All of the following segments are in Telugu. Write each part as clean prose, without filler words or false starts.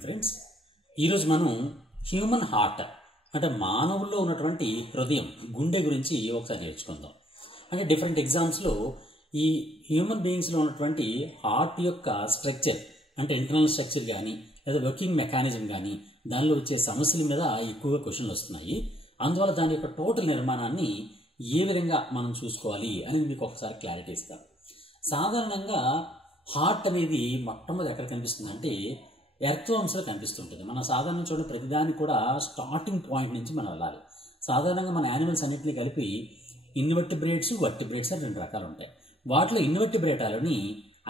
Morning friends. ఈరోజు మనం హ్యూమన్ హార్ట్ అంటే మానవుల్లో ఉన్నటువంటి హృదయం గుండె గురించి ఒకసారి నేర్చుకుందాం. అంటే డిఫరెంట్ ఎగ్జామ్స్లో ఈ హ్యూమన్ బీయింగ్స్లో ఉన్నటువంటి హార్ట్ యొక్క స్ట్రక్చర్ అంటే ఇంటర్నల్ స్ట్రక్చర్ కానీ లేదా వర్కింగ్ మెకానిజం కానీ దానిలో వచ్చే సమస్యల మీద ఎక్కువగా క్వశ్చన్లు వస్తున్నాయి. అందువల్ల దాని యొక్క టోటల్ నిర్మాణాన్ని ఏ విధంగా మనం చూసుకోవాలి అనేది మీకు ఒకసారి క్లారిటీ ఇస్తాను. సాధారణంగా హార్ట్ అనేది మొట్టమొదటి ఎక్కడ కనిపిస్తుంది అంటే ఎర్త్వామ్స్లో కనిపిస్తుంటుంది. మనం సాధారణంగా చూడండి ప్రతిదానికి కూడా స్టార్టింగ్ పాయింట్ నుంచి మనం వెళ్ళాలి. సాధారణంగా మన యానిమల్స్ అన్నింటినీ కలిపి ఇన్వర్టిబ్రేట్స్ వర్టిబ్రేట్స్ అని రెండు రకాలు ఉంటాయి. వాటిలో ఇన్వర్టిబ్రేటాలని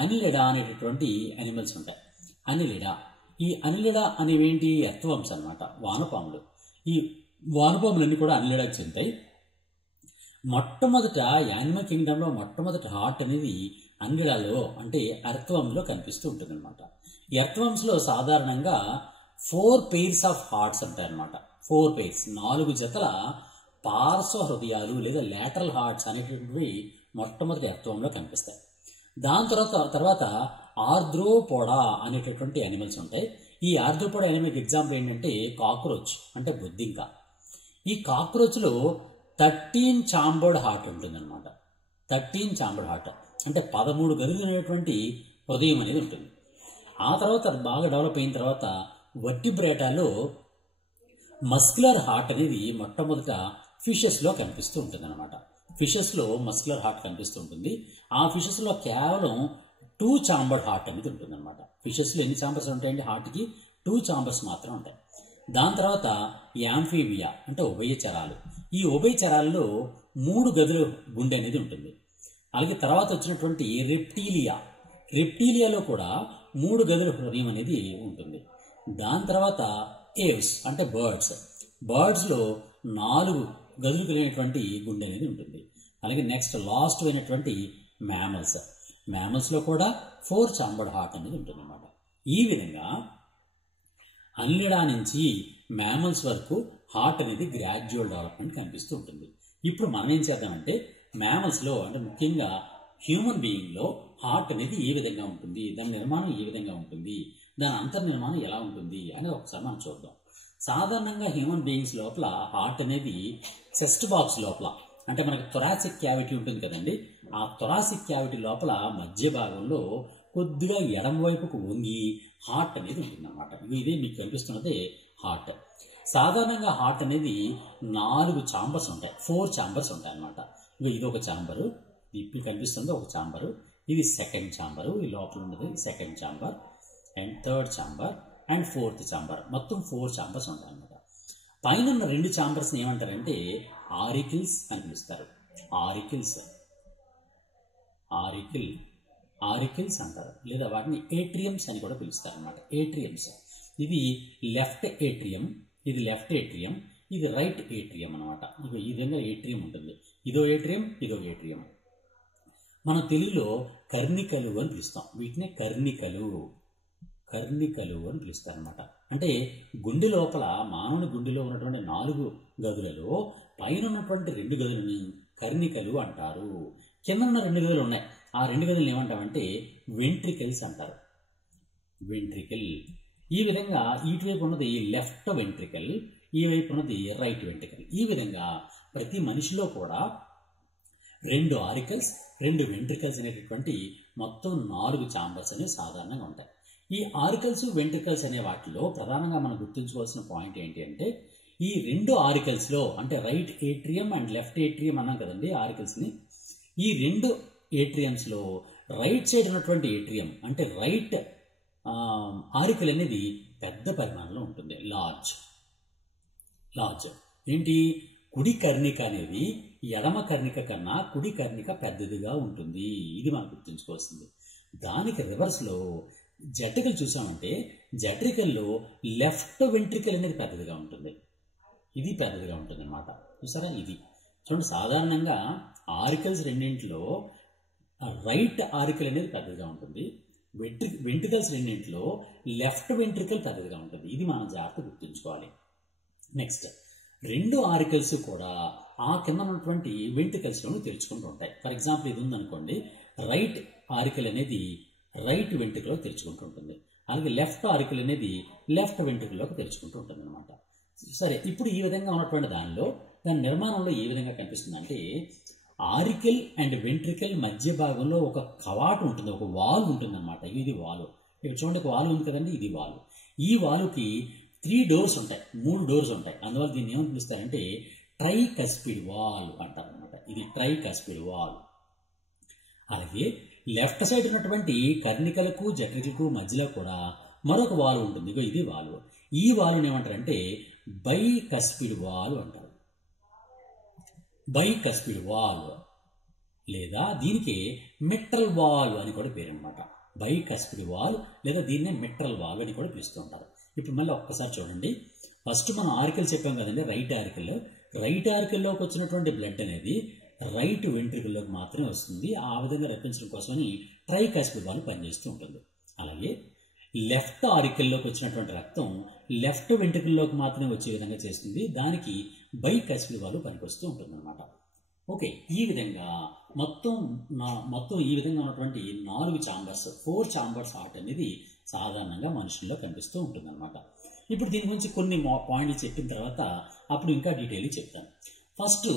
అనిలిడా అనేటటువంటి యానిమల్స్ ఉంటాయి. అనిలిడా, ఈ అనిలిడా అనేవేంటి ఎర్త్వామ్స్ అనమాట, వానపాములు. ఈ వానపాములన్నీ కూడా అనిలిడాకి చెందుతాయి. మొట్టమొదట యానిమల్ కింగ్డమ్లో మొట్టమొదటి హార్ట్ అనేది అనిలిడాలో అంటే ఎర్త్వామ్స్లో కనిపిస్తూ ఉంటుంది అనమాట. ఎర్త్వామ్స్లో సాధారణంగా 4 pairs ఆఫ్ హార్ట్స్ ఉంటాయన్నమాట. 4 pairs 4 జతల పార్శ్వ హృదయాలు లేదా లాటరల్ హార్ట్స్ అనేటువంటివి మొట్టమొదటి ఎర్త్వామ్లో కనిపిస్తాయి. దాని తర్వాత ఆర్థ్రోపోడా అనేటటువంటి యానిమల్స్ ఉంటాయి. ఈ ఆర్థ్రోపోడా యానిమల్కి ఎగ్జాంపుల్ ఏంటంటే కాక్రోచ్ అంటే బొద్దింక. ఈ కాక్రోచ్లో 13 చాంబర్డ్ హార్ట్ ఉంటుందన్నమాట. 13 చాంబర్డ్ హార్ట్ అంటే 13 గదులు అనేటువంటి హృదయం అనేది ఉంటుంది. ఆ తర్వాత బాగా డెవలప్ అయిన తర్వాత వర్టిబ్రేటాలో మస్కులర్ హార్ట్ అనేది మొట్టమొదట ఫిషెస్లో కనిపిస్తూ ఉంటుంది అనమాట. ఫిషెస్లో మస్కులర్ హార్ట్ కనిపిస్తూ ఉంటుంది. ఆ ఫిషెస్లో కేవలం 2 చాంబర్డ్ హార్ట్ అనేది ఉంటుంది అనమాట. ఫిషెస్లో ఎన్ని చాంబర్స్ ఉంటాయండి? హార్ట్కి 2 చాంబర్స్ మాత్రం ఉంటాయి. దాని తర్వాత యాంఫీబియా అంటే ఉభయచరాలు. ఈ ఉభయచరాల్లో 3 గదుల గుండె అనేది ఉంటుంది. అలాగే తర్వాత వచ్చినటువంటి రెప్టీలియాలో కూడా 3 గదుల హృదయం అనేది ఉంటుంది. దాని తర్వాత ఏవ్స్ అంటే బర్డ్స్లో 4 గదులు కలిగినటువంటి గుండె అనేది ఉంటుంది. అలాగే నెక్స్ట్ లాస్ట్ అయినటువంటి మ్యామల్స్లో కూడా 4 చాంబర్డ్ హార్ట్ అనేది ఉంటుంది అన్నమాట. ఈ విధంగా అనిలిడా నుంచి మ్యామల్స్ వరకు హార్ట్ అనేది గ్రాడ్యువల్ డెవలప్మెంట్ కనిపిస్తూ ఉంటుంది. ఇప్పుడు మనం ఏం చేద్దామంటే మ్యామల్స్లో అంటే ముఖ్యంగా హ్యూమన్ బీయింగ్లో హార్ట్ అనేది ఏ విధంగా ఉంటుంది, దాని నిర్మాణం ఏ విధంగా ఉంటుంది, దాని అంతర్నిర్మాణం ఎలా ఉంటుంది అనేది ఒకసారి మనం చూద్దాం. సాధారణంగా హ్యూమన్ బీయింగ్స్ లోపల హార్ట్ అనేది చెస్ట్ బాక్స్ లోపల అంటే మనకి థొరాసిక్ క్యావిటీ ఉంటుంది కదండి, ఆ థొరాసిక్ క్యావిటీ లోపల మధ్య భాగంలో కొద్దిగా ఎడమ వైపుకు వంగి హార్ట్ అనేది ఉంటుంది అన్నమాట. ఇదే మీకు కనిపిస్తున్నదే హార్ట్. సాధారణంగా హార్ట్ అనేది 4 చాంబర్స్ ఉంటాయి, 4 చాంబర్స్ ఉంటాయి అన్నమాట. ఇది ఒక చాంబరు, ఇప్పుడు కనిపిస్తుంది ఒక చాంబరు, ఇది సెకండ్ చాంబరు, ఈ లోపల ఉన్నది second chamber and third chamber and fourth chamber. మొత్తం 4 చాంబర్స్ ఉంటాయి అన్నమాట. పైన ఉన్న 2 చాంబర్స్ని ఏమంటారంటే ఆరికిల్స్ అని పిలుస్తారు. ఆరికిల్స్ అంటారు, లేదా వాటిని ఏట్రియమ్స్ అని కూడా పిలుస్తారు అన్నమాట. ఏట్రియమ్స్, ఇది లెఫ్ట్ ఏట్రియం, ఇది లెఫ్ట్ ఏట్రియం, ఇది రైట్ ఏట్రియం అనమాట. ఈ విధంగా ఏట్రియం ఉంటుంది. ఇదో ఏట్రియం, ఇదో ఏట్రియం. మన తెలుగులో కర్ణికలు అని పిలుస్తాం. వీటిని కర్ణికలు అని పిలుస్తారు అనమాట. అంటే గుండె లోపల మానవుని గుండెలో ఉన్నటువంటి 4 గదులలో పైన ఉన్నటువంటి 2 గదులని కర్ణికలు అంటారు. కింద ఉన్న 2 గదులు ఉన్నాయి, ఆ 2 గదులను ఏమంటామంటే వెంట్రికల్స్ అంటారు. వెంట్రికల్. ఈ విధంగా ఇటువైపు ఉన్నది లెఫ్ట్ వెంట్రికల్, ఈ వైపు ఉన్నది రైట్ వెంట్రికల్. ఈ విధంగా ప్రతి మనిషిలో కూడా 2 ఆరికల్స్ 2 వెంట్రికల్స్ అనేటటువంటి మొత్తం 4 చాంబర్స్ అనేవి సాధారణంగా ఉంటాయి. ఈ ఆరికల్స్ వెంట్రికల్స్ అనే వాటిలో ప్రధానంగా మనం గుర్తుంచుకోవాల్సిన పాయింట్ ఏంటి అంటే ఈ 2 ఆరికల్స్లో అంటే right atrium and left atrium అన్నాం కదండి ఆరికల్స్ని. ఈ 2 ఏట్రియంస్లో రైట్ సైడ్ ఉన్నటువంటి ఏట్రియం అంటే రైట్ ఆరికల్ అనేది పెద్ద పరిమాణంలో ఉంటుంది, లార్జ్. ఏంటి? కుడి కర్ణిక అనేది ఎడమ కర్ణిక కన్నా కుడి కర్ణిక పెద్దదిగా ఉంటుంది. ఇది మనం గుర్తుంచుకోవాల్సింది. దానికి రివర్స్లో జట్రికల్ చూసామంటే జట్రికల్లో లెఫ్ట్ వెంట్రికల్ అనేది పెద్దదిగా ఉంటుంది, ఇది పెద్దదిగా ఉంటుంది అనమాట. చూసారా? ఇది చూడండి, సాధారణంగా ఆరికల్స్ రెండింటిలో రైట్ ఆరికల్ అనేది పెద్దదిగా ఉంటుంది, వెంట్రికల్స్ రెండింటిలో లెఫ్ట్ వెంట్రికల్ పెద్దదిగా ఉంటుంది. ఇది మనం జాగ్రత్త గుర్తుంచుకోవాలి. నెక్స్ట్ 2 ఆరికల్స్ కూడా ఆ కింద ఉన్నటువంటి వెంట్రికల్స్లోనూ తెరుచుకుంటూ ఉంటాయి. ఫర్ ఎగ్జాంపుల్ ఇది ఉందనుకోండి, రైట్ ఆరికల్ అనేది రైట్ వెంట్రికల్లో తెరుచుకుంటూ ఉంటుంది. అలాగే లెఫ్ట్ ఆరికల్ అనేది లెఫ్ట్ వెంట్రుకల్లోకి తెరుచుకుంటూ ఉంటుంది అనమాట. సరే, ఇప్పుడు ఈ విధంగా ఉన్నటువంటి దాని నిర్మాణంలో ఏ విధంగా కనిపిస్తుందంటే ఆరికల్ అండ్ వెంట్రికల్ మధ్య భాగంలో ఒక కవాటు ఉంటుంది, ఒక వాల్ ఉంటుంది అనమాట. ఇది వాలు. ఇక్కడ చూడండి, ఒక వాలు ఉంది కదండి, ఇది వాలు. ఈ వాలుకి 3 డోర్స్ ఉంటాయి, 3 డోర్స్ ఉంటాయి. అందువల్ల దీన్ని ఏమని పిలుస్తారంటే ట్రైకస్పిడ్ వాల్ అంటారు అనమాట. ఇది ట్రైకస్పిడ్ వాల్. అలాగే లెఫ్ట్ సైడ్ ఉన్నటువంటి కర్ణికలకు జఠరికలకు మధ్యలో కూడా మరొక వాల్ ఉంటుంది. ఇది వాలు. ఈ వాలుని ఏమంటారంటే బైకస్పిడ్ వాల్ అంటారు. బైకస్పిడ్ వాల్ లేదా దీనికి మిట్రల్ వాల్ అని కూడా పేరు అనమాట. బైకస్పిడ్ వాల్ లేదా దీన్నే మిట్రల్ వాల్ అని కూడా పిలుస్తూ ఉంటారు. ఇప్పుడు మళ్ళీ ఒక్కసారి చూడండి. ఫస్ట్ మనం ఆరికల్ చెప్పాం కదండి, రైట్ ఆరికల్. రైట్ ఆరికల్లోకి వచ్చినటువంటి బ్లడ్ అనేది రైట్ వెంట్రికల్లోకి మాత్రమే వస్తుంది. ఆ విధంగా రప్పించడం కోసమని ట్రైకస్పిడ్ వాల్ పనిచేస్తూ ఉంటుంది. అలాగే లెఫ్ట్ ఆరికల్లోకి వచ్చినటువంటి రక్తం లెఫ్ట్ వెంట్రికల్లోకి మాత్రమే వచ్చే విధంగా చేస్తుంది. దానికి బైకస్పిడ్ వాల్ పనికొస్తూ ఉంటుంది అనమాట. ఓకే, ఈ విధంగా మొత్తం ఈ విధంగా ఉన్నటువంటి 4 ఛాంబర్స్, 4 ఛాంబర్స్ హార్ట్ అనేది సాధారణంగా మనుషుల్లో కనిపిస్తూ ఉంటుంది అనమాట. ఇప్పుడు దీని గురించి కొన్ని పాయింట్లు చెప్పిన తర్వాత అప్పుడు ఇంకా డీటెయిల్ చెప్తాను. First,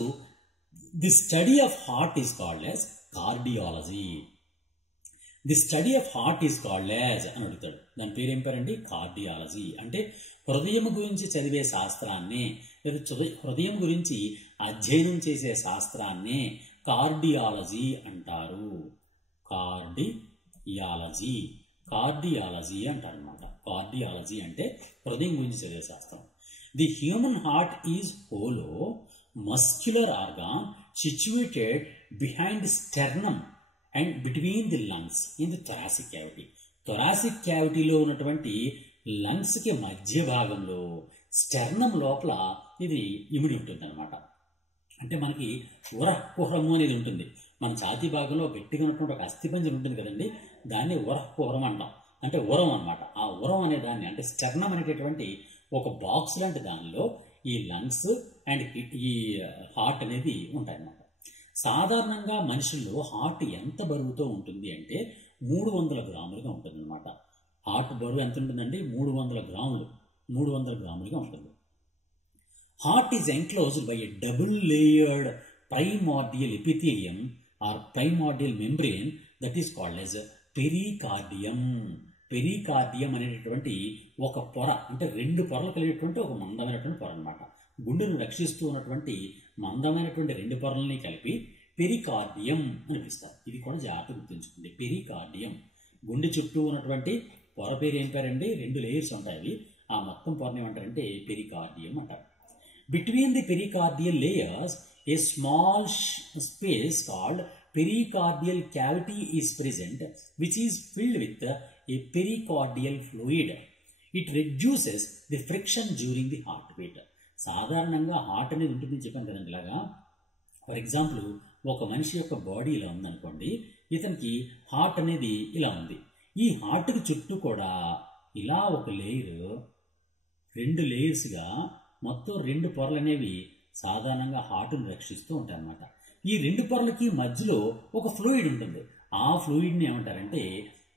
the study of heart is called as cardiology. The study of heart is called as అని అడుగుతాడు. దాని పేరు ఏం పేరండి? కార్డియాలజీ. అంటే హృదయం గురించి చదివే శాస్త్రాన్ని లేదా హృదయం గురించి అధ్యయనం చేసే శాస్త్రాన్ని కార్డియాలజీ అంటారు. కార్డియాలజీ అంటారు అనమాట. కార్డియాలజీ అంటే హృదయం గురించి చదివే శాస్త్రం. The human heart is hollow muscular organ situated behind sternum and between the lungs in the thoracic cavity. Thoracic క్యావిటీలో ఉన్నటువంటి లంగ్స్కి మధ్య భాగంలో స్టెర్నమ్ లోపల ఇది ఇమిడి ఉంటుంది అనమాట. అంటే మనకి ఉరఃకుహరము అనేది ఉంటుంది. మన ఛాతీ భాగంలో గట్టిగా ఉన్నటువంటి ఒక అస్థిపంజరం ఉంటుంది కదండి, దాన్ని ఉరఃకుహరం అంటాం. అంటే ఉరం అనమాట. ఆ ఉరం అనే దాన్ని అంటే స్టెర్నమ్ అనేటటువంటి ఒక బాక్స్ లాంటి దానిలో ఈ లంగ్స్ అండ్ ఈ హార్ట్ అనేది ఉంటాయన్నమాట. సాధారణంగా మనుషుల్లో హార్ట్ ఎంత బరువుతో ఉంటుంది అంటే 300 గ్రాములుగా ఉంటుంది అనమాట. హార్ట్ బరువు ఎంత ఉంటుందండి? 300 గ్రాములుగా ఉంటుంది. Heart is enclosed by a double layered primordial epithelium or primordial membrane that is called as pericardium. Pericardium అనేటటువంటి ఒక పొర, అంటే 2 పొరలు కలిగేటువంటి ఒక మందమైనటువంటి పొర అనమాట. గుండెను రక్షిస్తూ ఉన్నటువంటి మందమైనటువంటి 2 పొరలని కలిపి పెరికార్డియం అని పిలుస్తారు. ఇది కూడా జాగ్రత్తగా గుర్తుంచుకోండి. పెరికార్డియం, గుండె చుట్టూ ఉన్నటువంటి పొర పేరు ఏం పేరండి? 2 లేయర్స్ ఉంటాయి. అవి ఆ మొత్తం పొరని ఏమంటారంటే పెరికార్డియం అంటారు. Between the pericardial layers a small space called pericardial cavity is present, which is filled with a pericardial fluid. It reduces the friction during the heartbeat. సాధారణంగా హార్ట్ అనేది ఉంటుందని చెప్పాను కదండి. ఇలాగా ఫర్ ఎగ్జాంపుల్, ఒక మనిషి యొక్క బాడీ ఇలా ఉందనుకోండి, ఇతనికి హార్ట్ అనేది ఇలా ఉంది. ఈ హార్ట్కి చుట్టూ కూడా ఇలా ఒక లేయర్, 2 లేయర్స్గా మొత్తం 2 పొరలు అనేవి సాధారణంగా హార్ట్ను రక్షిస్తూ ఉంటాయి అన్నమాట. ఈ 2 పొరలకి మధ్యలో ఒక ఫ్లూయిడ్ ఉంటుంది. ఆ ఫ్లూయిడ్ని ఏమంటారంటే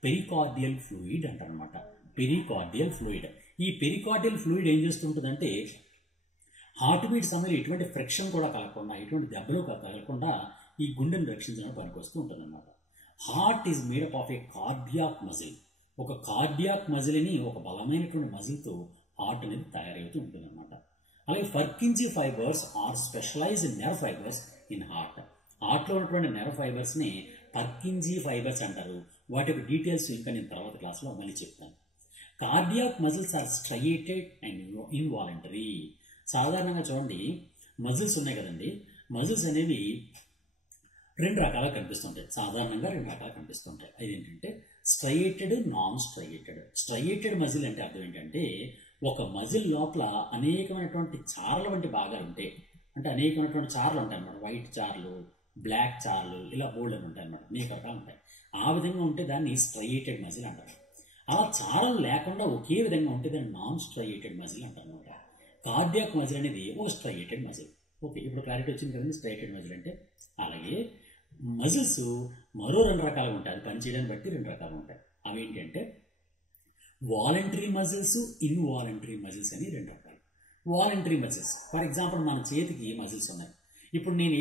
పెరికార్డియల్ ఫ్లూయిడ్ అంటారనమాట. Pericardial fluid. ఈ పెరికార్డియల్ ఫ్లూయిడ్ ఏం చేస్తుంటుందంటే హార్ట్ బీట్ సమయంలో ఎటువంటి ఫ్రిక్షన్ కూడా కలగకుండా, ఎటువంటి దెబ్బలు కలగకుండా ఈ గుండెను రక్షించడానికి పనికొస్తూ ఉంటుంది అనమాట. Heart is made up of A cardiac muscle. ఒక కార్డియాక్ మజిల్ అని ఒక బలమైనటువంటి మజిల్తో హార్ట్ అనేది తయారవుతూ ఉంటుంది అనమాట. అలాగే Purkinje fibers are specialized nerve fibers in heart. హార్ట్లో ఉన్నటువంటి నెర్వ్ ఫైబర్స్ని పర్కిన్జీ ఫైబర్స్ అంటారు. వాటి యొక్క డీటెయిల్స్ ఇంకా నేను తర్వాత క్లాస్లో మళ్ళీ చెప్తాను. Cardiac muscles are striated and involuntary. సాధారణంగా చూడండి, మజిల్స్ ఉన్నాయి కదండి, మజిల్స్ అనేవి 2 రకాలుగా కనిపిస్తుంటాయి. సాధారణంగా 2 రకాలుగా కనిపిస్తుంటాయి. అదేంటంటే స్ట్రయేటెడ్, నాన్ స్ట్రయేటెడ్. స్ట్రయేటెడ్ మజిల్ అంటే అర్థం ఏంటంటే ఒక మజిల్ లోపల అనేకమైనటువంటి చారల వంటి భాగాలు ఉంటాయి. అంటే అనేకమైనటువంటి చారలు ఉంటాయి అన్నమాట. వైట్ చారలు, బ్లాక్ చారలు, ఇలా బోల్డ్ అని ఉంటాయి అన్నమాట. అనేక రకాలు ఉంటాయి. ఆ విధంగా ఉంటే దాన్ని స్ట్రయేటెడ్ మజిల్ అంటారు. అలా చారలు లేకుండా ఒకే విధంగా ఉంటే దాన్ని నాన్ స్ట్రయేటెడ్ మజిల్ అంటారు అనమాట. కార్డియాక్ మజిల్ అనేది ఒక స్ట్రయేటెడ్ మజిల్. ఓకే, ఇప్పుడు క్లారిటీ వచ్చింది కదండి స్ట్రయేటెడ్ మజిల్ అంటే. అలాగే మజిల్స్ మరో 2 రకాలుగా ఉంటాయి. అది పనిచేయడాన్ని బట్టి 2 రకాలు ఉంటాయి. అవి ఏంటంటే వాలంటరీ మజిల్స్, ఇన్వాలంటరీ మజిల్స్ అని రెండు రకాలు. వాలంటరీ మజిల్స్, ఫర్ ఎగ్జాంపుల్ మన చేతికి మజిల్స్ ఉన్నాయి. ఇప్పుడు నేను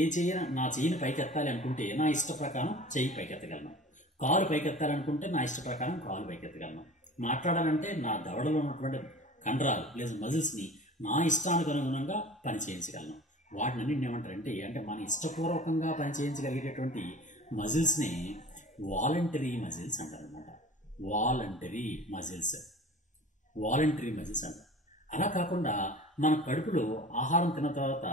నా చెయ్యిని పైకెత్తాలి అనుకుంటే నా ఇష్ట ప్రకారం చెయ్యి పైకెత్తగలను. కాలు పైకెత్తాలనుకుంటే నా ఇష్ట ప్రకారం కాలు పైకెత్తగలను. మాట్లాడాలంటే నా దవడలో ఉన్నటువంటి కండరాలు లేదా మజిల్స్ని నా ఇష్టానికి అనుగుణంగా పనిచేయించగలను. వాటిని ఏమంటారంటే అంటే మన ఇష్టపూర్వకంగా పనిచేయించగలిగేటటువంటి మజిల్స్ని వాలంటరీ మజిల్స్ అంటారనమాట. వాలంటరీ మజిల్స్ అంటారు. అలా కాకుండా మన కడుపులో ఆహారం తిన్న తర్వాత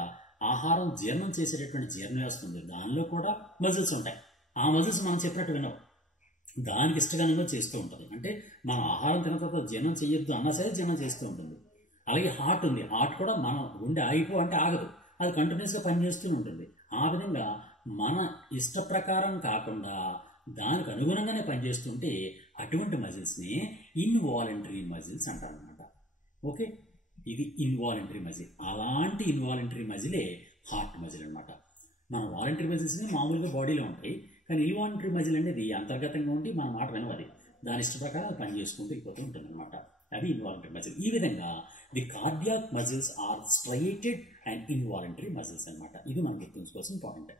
ఆహారం జీర్ణం చేసేటటువంటి జీర్ణ వ్యవస్థ ఉంది, దానిలో కూడా మజిల్స్ ఉంటాయి. ఆ మజిల్స్ మనం చెప్పినట్టు వినవు, దానికి ఇష్టగానంగా చేస్తూ ఉంటుంది. అంటే మనం ఆహారం తిన్న తర్వాత జీర్ణం చేయొద్దు అన్నా సరే జీర్ణం చేస్తూ ఉంటుంది. అలాగే హార్ట్ ఉంది, హార్ట్ కూడా మన గుండె ఆగిపో అంటే ఆగదు, అది కంటిన్యూస్గా పనిచేస్తూ ఉంటుంది. ఆ విధంగా మన ఇష్ట ప్రకారం కాకుండా దానికి అనుగుణంగానే పనిచేస్తుంటే అటువంటి మజిల్స్ని ఇన్వాలంటరీ మజిల్స్ అంటారనమాట. ఓకే, ఇది ఇన్వాలంటరీ మజిల్. అలాంటి ఇన్వాలంటరీ మజిలే హార్ట్ మజిల్ అనమాట. మన వాలంటరీ మజిల్స్ని మామూలుగా బాడీలో ఉంటాయి, కానీ ఇన్వాలంటరీ మజిల్ అనేది అంతర్గతంగా ఉండి మన మాట వినవది, దాని ఇష్ట ప్రకారం అది పని చేసుకుంటూ వెళ్ళిపోతూ ఉంటుంది అనమాట. అది ఇన్వాలంటరీ మజిల్. ఈ విధంగా the cardiac muscles are striated and involuntary muscles అనమాట. ఇది మనం గుర్తుంచుకోవాల్సిన పాయింట్.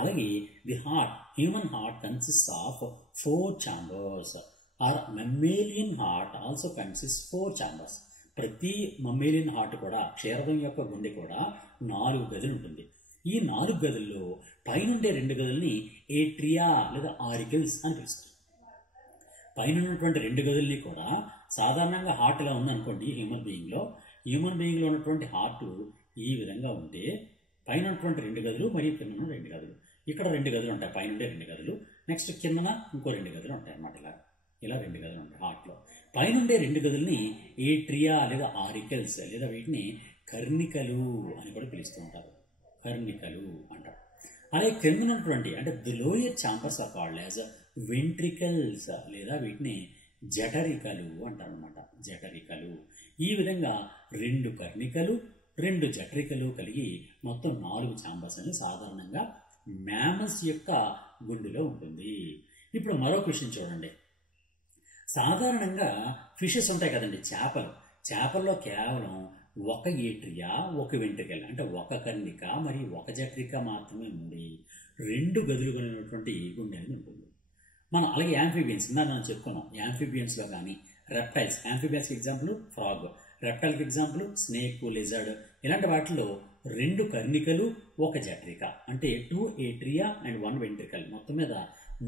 అలాగే the heart, human heart consist of 4 chambers. Or mammalian heart also consist 4 chambers. ప్రతి మమ్మేలియన్ హార్ట్ కూడా, క్షీరదం యొక్క గుండె కూడా 4 గదులు ఉంటుంది. ఈ 4 గదుల్లో పైనుండే 2 గదుల్ని ఏట్రియా లేదా ఆరికల్స్ అని పిలుస్తారు. పైన ఉన్నటువంటి 2 గదుల్ని కూడా సాధారణంగా హార్ట్ ఇలా ఉందనుకోండి, హ్యూమన్ బీయింగ్లో ఉన్నటువంటి హార్ట్ ఈ విధంగా ఉంటే పైన ఉన్నటువంటి 2 గదులు మరియు కింద 2 గదులు, ఇక్కడ 2 గదులు ఉంటాయి, పైన 2 గదులు, నెక్స్ట్ కిందన ఇంకో 2 గదులు ఉంటాయి అన్నమాట. ఇలా 2 గదులు ఉంటాయి హార్ట్లో. పైనుండే 2 గదుల్ని ఏట్రియా లేదా ఆరికల్స్ లేదా వీటిని కర్ణికలు అని కూడా పిలుస్తూ ఉంటారు. కర్ణికలు అంటారు. అలాగే కింద ఉన్నటువంటి అంటే the lower chambers are called as ventricles లేదా వీటిని జఠరికలు అంటారు అనమాట. జఠరికలు. ఈ విధంగా 2 కర్ణికలు 2 జఠరికలు కలిగి మొత్తం 4 ఛాంబర్స్ అని సాధారణంగా మ్యామల్స్ యొక్క గుండెలో ఉంటుంది. ఇప్పుడు మరొక విషయం చూడండి. సాధారణంగా ఫిషెస్ ఉంటాయి కదండి, చేపల్లో కేవలం 1 ఏట్రియా 1 వెంట్రికల్ అంటే 1 కర్ణిక మరియు 1 జఠరిక మాత్రమే ఉండి 2 గదులు కలిగినటువంటి గుండె అనేది ఉంటుంది. మనం అలాగే యాంఫీబియన్స్ మనం చెప్పుకున్నాం. యాంఫీబియన్స్లో కానీ రెప్టైల్స్, యాంఫీబియన్స్కి ఎగ్జాంపుల్ ఫ్రాగ్, రెప్టైల్కి ఎగ్జాంపుల్ స్నేక్, లిజర్డ్, ఇలాంటి వాటిలో 2 కర్ణికలు 1 జఠరిక అంటే 2 ఏట్రియా అండ్ 1 వెంట్రికల్, మొత్తం మీద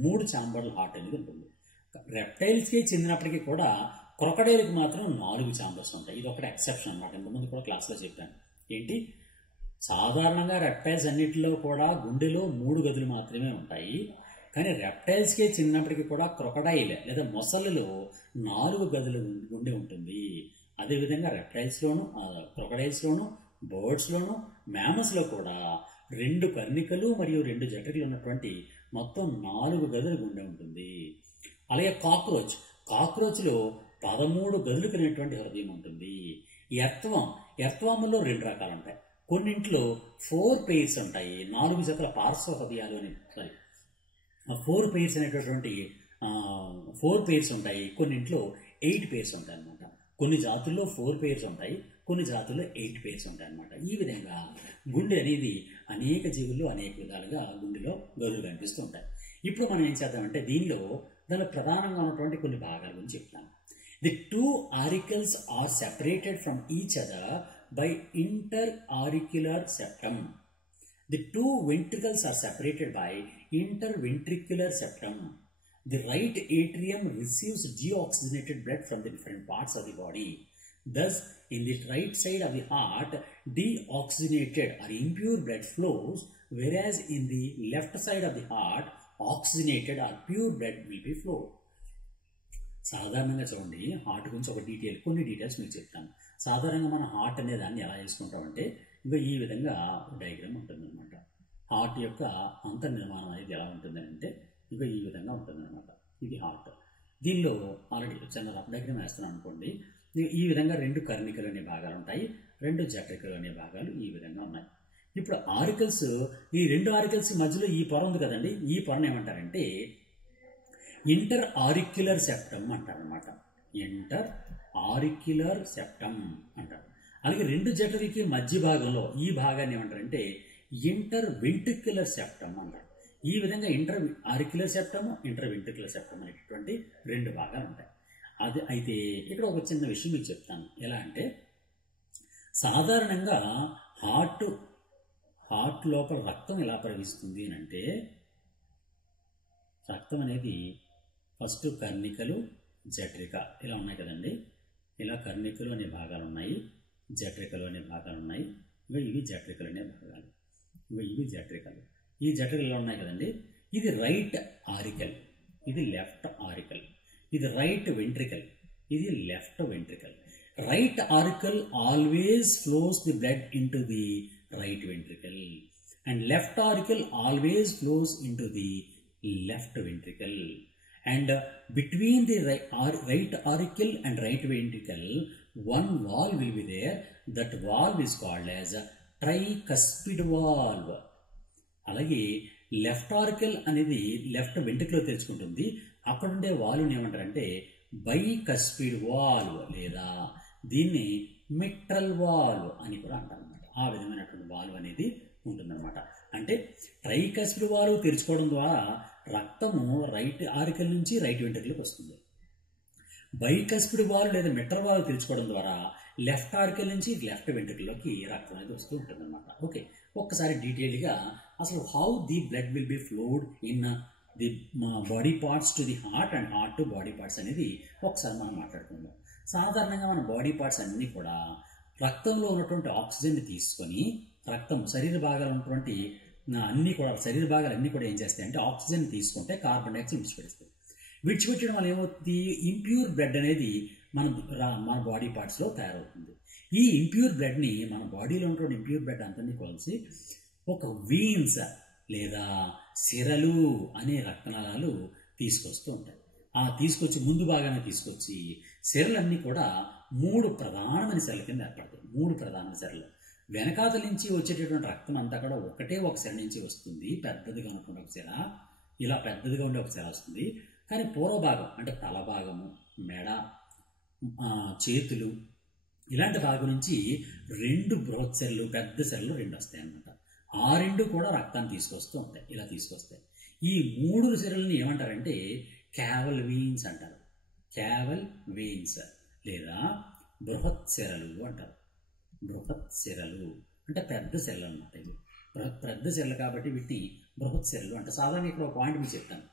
3 ఛాంబర్ల హార్ట్ అనేది ఉంటుంది. రెప్టైల్స్కి చెందినప్పటికీ కూడా క్రొకడైల్కి మాత్రం 4 ఛాంబర్స్ ఉంటాయి. ఇది ఒకటి ఎక్సెప్షన్ అనమాట. ఇంతకుముందు కూడా క్లాస్లో చెప్పాను. ఏంటి, సాధారణంగా రెప్టైల్స్ అన్నిటిలో కూడా గుండెలో 3 గదులు మాత్రమే ఉంటాయి. కానీ రెప్టైల్స్కే చెందినప్పటికీ కూడా క్రొకడైల్ లేదా మొసళ్ళలో 4 గదుల గుండె ఉంటుంది. అదేవిధంగా రెప్టైల్స్లోను, క్రొకడైల్స్లోను, బర్డ్స్లోను, మ్యామల్స్లో కూడా 2 కర్ణికలు మరియు 2 జఠరికలు ఉన్నటువంటి మొత్తం 4 గదుల గుండె ఉంటుంది. అలాగే కాక్రోచ్లో 13 గదులు కలిగినటువంటి హృదయం ఉంటుంది. ఎర్త్వాములో 2 రకాలు ఉంటాయి. కొన్నింట్లో 4 పెయిర్స్ ఉంటాయి, 4 జతల పార్శ్వ హృదయాలు అని 4 పెయిర్స్ అనేటటువంటి 4 పెయిర్స్ ఉంటాయి. కొన్నింట్లో 8 పెయిర్స్ ఉంటాయి అన్నమాట. కొన్ని జాతుల్లో 4 పెయిర్స్ ఉంటాయి, కొన్ని జాతుల్లో 8 పెయిర్స్ ఉంటాయి అన్నమాట. ఈ విధంగా గుండె అనేది అనేక జీవుల్లో అనేక విధాలుగా గుండెలో గదులు కనిపిస్తూ ఉంటాయి. ఇప్పుడు మనం ఏం చేద్దామంటే దానిలో ప్రధానంగా ఉన్నటువంటి కొన్ని భాగాల గురించి చెప్తాను. The 2 auricles are separated from each other by interauricular septum. The 2 ventricles are separated by interventricular septum. The right atrium receives deoxygenated blood from the different parts of the body. Thus, in the right side of the heart, deoxygenated or impure blood flows, whereas in the left side of the heart, oxygenated or pure blood will be flow. సాధారణంగా చూడండి, హార్ట్ గురించి కొన్ని డీటెయిల్స్ మీకు చెప్తాను. సాధారణంగా మన హార్ట్ అనే దాన్ని ఎలా చేసుకుంటామంటే ఇంకా ఈ విధంగా డయాగ్రామ్ ఉంటుందన్నమాట. హార్ట్ యొక్క అంతర్నిర్మాణం అనేది ఎలా ఉంటుందంటే ఇంకా ఈ విధంగా ఉంటుందన్నమాట. ఇది హార్ట్. దీనిలో ఆల్రెడీ చిన్న రఫ్ డయాగ్రామ్ వేస్తున్నాను అనుకోండి. ఈ విధంగా 2 కర్ణికలు అనే భాగాలు ఉంటాయి, 2 జఠరికలు అనే భాగాలు ఈ విధంగా ఉన్నాయి. ఇప్పుడు ఆరికల్స్, ఈ 2 ఆరికల్స్ మధ్యలో ఈ పొర ఉంది కదండి, ఈ పొరను ఏమంటారంటే ఇంటర్ ఆరిక్యులర్ సెప్టమ్ అంటారనమాట. ఇంటర్ ఆరిక్యులర్ సెప్టమ్ అంటారు. అలాగే రెండు జఠరాలకి మధ్య భాగంలో ఈ భాగాన్ని ఏమంటారంటే ఇంటర్ వెంట్రిక్యులర్ సెప్టమ్ అంటారు. ఈ విధంగా inter auricular septum, inter ventricular septum అనేటటువంటి రెండు భాగాలు ఉంటాయి. అది అయితే ఇక్కడ ఒక చిన్న విషయం మీకు చెప్తాను. ఎలా అంటే సాధారణంగా హార్ట్ లోపల రక్తం ఎలా ప్రవహిస్తుంది అని అంటే రక్తం అనేది ఫస్ట్ కర్ణికలు, జఠరిక ఇలా ఉన్నాయి కదండి. ఇలా కర్ణికలు అనే భాగాలు ఉన్నాయి, జఠరికలు అనే భాగాలు ఉన్నాయి. ఇవి జఠరికలు అనే భాగాలు, ఇవి జఠరికలు. ఈ జఠరికలు ఇలా ఉన్నాయి కదండి. ఇది రైట్ ఆరికల్, ఇది లెఫ్ట్ ఆరికల్, ఇది రైట్ వెంట్రికల్, ఇది left ventricle. Right auricle always flows the blood into the right ventricle and left auricle always flows into the left ventricle, and between the right auricle and right ventricle one valve will be there. That valve is called as a tricuspid valve. అలాగే లెఫ్ట్ ఆరికల్ అనేది లెఫ్ట్ వెంట్రికల్ తెరుచుకుంటుంది. అక్కడ ఉండే వాల్వ్ని ఏమంటారంటే బైకస్పిడ్ వాల్వ్ లేదా దీన్ని మిట్రల్ వాల్వ్ అని కూడా అంటారు అన్నమాట. ఆ విధమైనటువంటి వాల్వ్ అనేది ఉంటుందన్నమాట. అంటే ట్రైకస్పిడ్ వాల్వ్ తెరుచుకోవడం ద్వారా రక్తము రైట్ ఆరికల్ నుంచి రైట్ వెంట్రికల్కి వస్తుంది. బైకస్పిడ్ వాల్వ్ లేదా మిట్రల్ వాల్వ్ తెరుచుకోవడం ద్వారా లెఫ్ట్ ఆరికల్ నుంచి లెఫ్ట్ వెంట్రికల్లోకి రక్తం అనేది వస్తూ ఉంటుంది అనమాట. ఓకే, ఒక్కసారి డీటెయిల్గా అసలు how the blood will be flowed in the body parts to the heart and heart to body parts అనేది ఒకసారి మనం మాట్లాడుకుందాం. సాధారణంగా మన బాడీ పార్ట్స్ అన్నీ కూడా రక్తంలో ఉన్నటువంటి ఆక్సిజన్ని తీసుకొని రక్తం శరీర భాగాలు ఉన్నటువంటి శరీర భాగాలు అన్నీ కూడా ఏం చేస్తాయి అంటే ఆక్సిజన్ తీసుకుంటే కార్బన్ డైఆక్సైడ్ విడిచిపెడతాయి. విడిచిపెట్టడం వల్ల ఏమవుతుంది, ఇంప్యూర్ బ్లడ్ అనేది మన బాడీ పార్ట్స్లో తయారవుతుంది. ఈ ఇంప్యూర్ బ్లడ్ని మన బాడీలో ఉన్నటువంటి ఇంప్యూర్ బ్లడ్ అంతని కలిసి ఒక వీన్స్ లేదా సిరలు అనే రక్తనాళాలు తీసుకొస్తూ ఉంటాయి. ఆ తీసుకొచ్చి ముందు భాగాన్ని తీసుకొచ్చి సిరలన్నీ కూడా 3 ప్రధానమైన సిరల కింద ఏర్పడతాయి. 3 ప్రధాన సిరలు. వెనకాతల నుంచి వచ్చేటటువంటి రక్తం అంతా కూడా ఒక సిర నుంచి వస్తుంది. పెద్దదిగా ఉన్నటువంటి ఒక సిర, ఇలా పెద్దదిగా ఉండే ఒక సిర వస్తుంది. కానీ పూర్వభాగం అంటే తల భాగము, మెడ, చేతులు ఇలాంటి భాగం నుంచి 2 బృహత్ సిరలు, పెద్ద సిరలు 2 వస్తాయి అన్నమాట. ఆ 2 కూడా రక్తాన్ని తీసుకొస్తూ ఉంటాయి. ఇలా తీసుకొస్తాయి. ఈ 3 సిరలని ఏమంటారంటే క్యావల్ వీన్స్ అంటారు. క్యావల్ వీన్స్ లేదా బృహత్ సిరలు అంటారు. బృహత్ సిరలు అంటే పెద్ద సిరలు అన్నమాట. ఇవి పెద్ద సిరలు కాబట్టి వీటిని బృహత్ సిరలు అంటే. సాధారణ ఇక్కడ ఒక పాయింట్ మీకు చెప్తాను.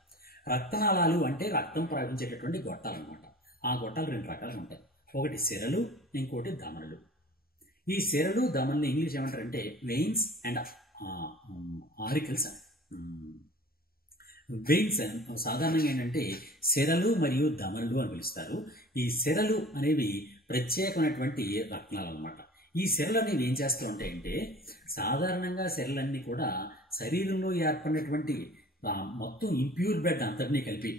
రక్తనాళాలు అంటే రక్తం ప్రవహించేటటువంటి గొట్టాలు అనమాట. ఆ గొట్టాలు 2 రకాలుగా ఉంటాయి. ఒకటి సిరలు, ఇంకోటి ధమనులు. ఈ సిరలు ధమనులు ఇంగ్లీష్ ఏమంటారంటే వెయిన్స్ అండ్ ఆరికల్స్. వెయిన్స్ సాధారణంగా ఏంటంటే సిరలు మరియు ధమనులు అని పిలుస్తారు. ఈ సిరలు అనేవి ప్రత్యేకమైనటువంటి రత్నాలు అన్నమాట. ఈ సిరలు అనేవి ఏం చేస్తూ ఉంటాయంటే సాధారణంగా సిరలన్నీ కూడా శరీరంలో ఏర్పడినటువంటి మొత్తం ఇంప్యూర్ బ్లడ్ అంతటినీ కలిపి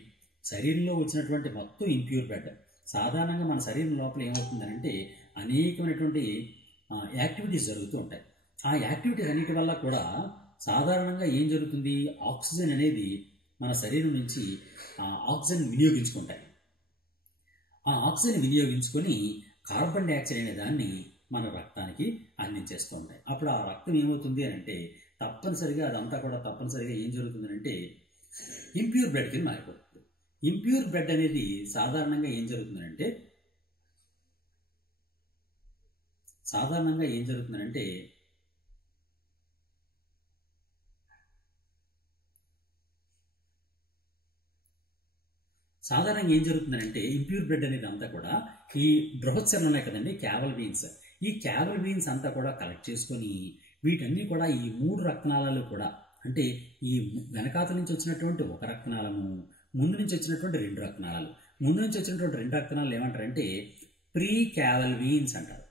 శరీరంలో వచ్చినటువంటి మొత్తం ఇంప్యూర్ బ్లడ్ సాధారణంగా మన శరీరం లోపల ఏమవుతుందంటే అనేకమైనటువంటి యాక్టివిటీస్ జరుగుతూ ఉంటాయి. ఆ యాక్టివిటీస్ అన్నిటి వల్ల కూడా సాధారణంగా ఏం జరుగుతుంది, ఆక్సిజన్ అనేది మన శరీరం నుంచి ఆక్సిజన్ వినియోగించుకుంటాయి. ఆ ఆక్సిజన్ వినియోగించుకొని కార్బన్ డైఆక్సైడ్ అనే దాన్ని మన రక్తానికి అందించేస్తూ ఉంటాయి. అప్పుడు ఆ రక్తం ఏమవుతుంది అని అంటే తప్పనిసరిగా అదంతా కూడా తప్పనిసరిగా ఏం జరుగుతుంది అంటే ఇంప్యూర్ బ్లడ్ కింద మారిపోతుంది. ఇంప్యూర్ బ్లడ్ అనేది సాధారణంగా ఏం జరుగుతుందంటే సాధారణంగా ఏం జరుగుతుందంటే ఇంప్యూర్ బ్లడ్ అనేది అంతా కూడా ఈ బృహత్సరలు ఉన్నాయి కదండి, క్యావల్ వీన్స్. ఈ క్యావల్ వీన్స్ అంతా కూడా కలెక్ట్ చేసుకొని వీటన్నీ కూడా ఈ 3 రక్తనాళాలు కూడా అంటే ఈ వెనకాతల నుంచి వచ్చినటువంటి ఒక రక్తనాళము, ముందు నుంచి వచ్చినటువంటి 2 రక్తనాళాలు. ముందు నుంచి వచ్చినటువంటి 2 రక్తనాళాలు ఏమంటారంటే ప్రీ క్యావల్ వీన్స్ అంటారు.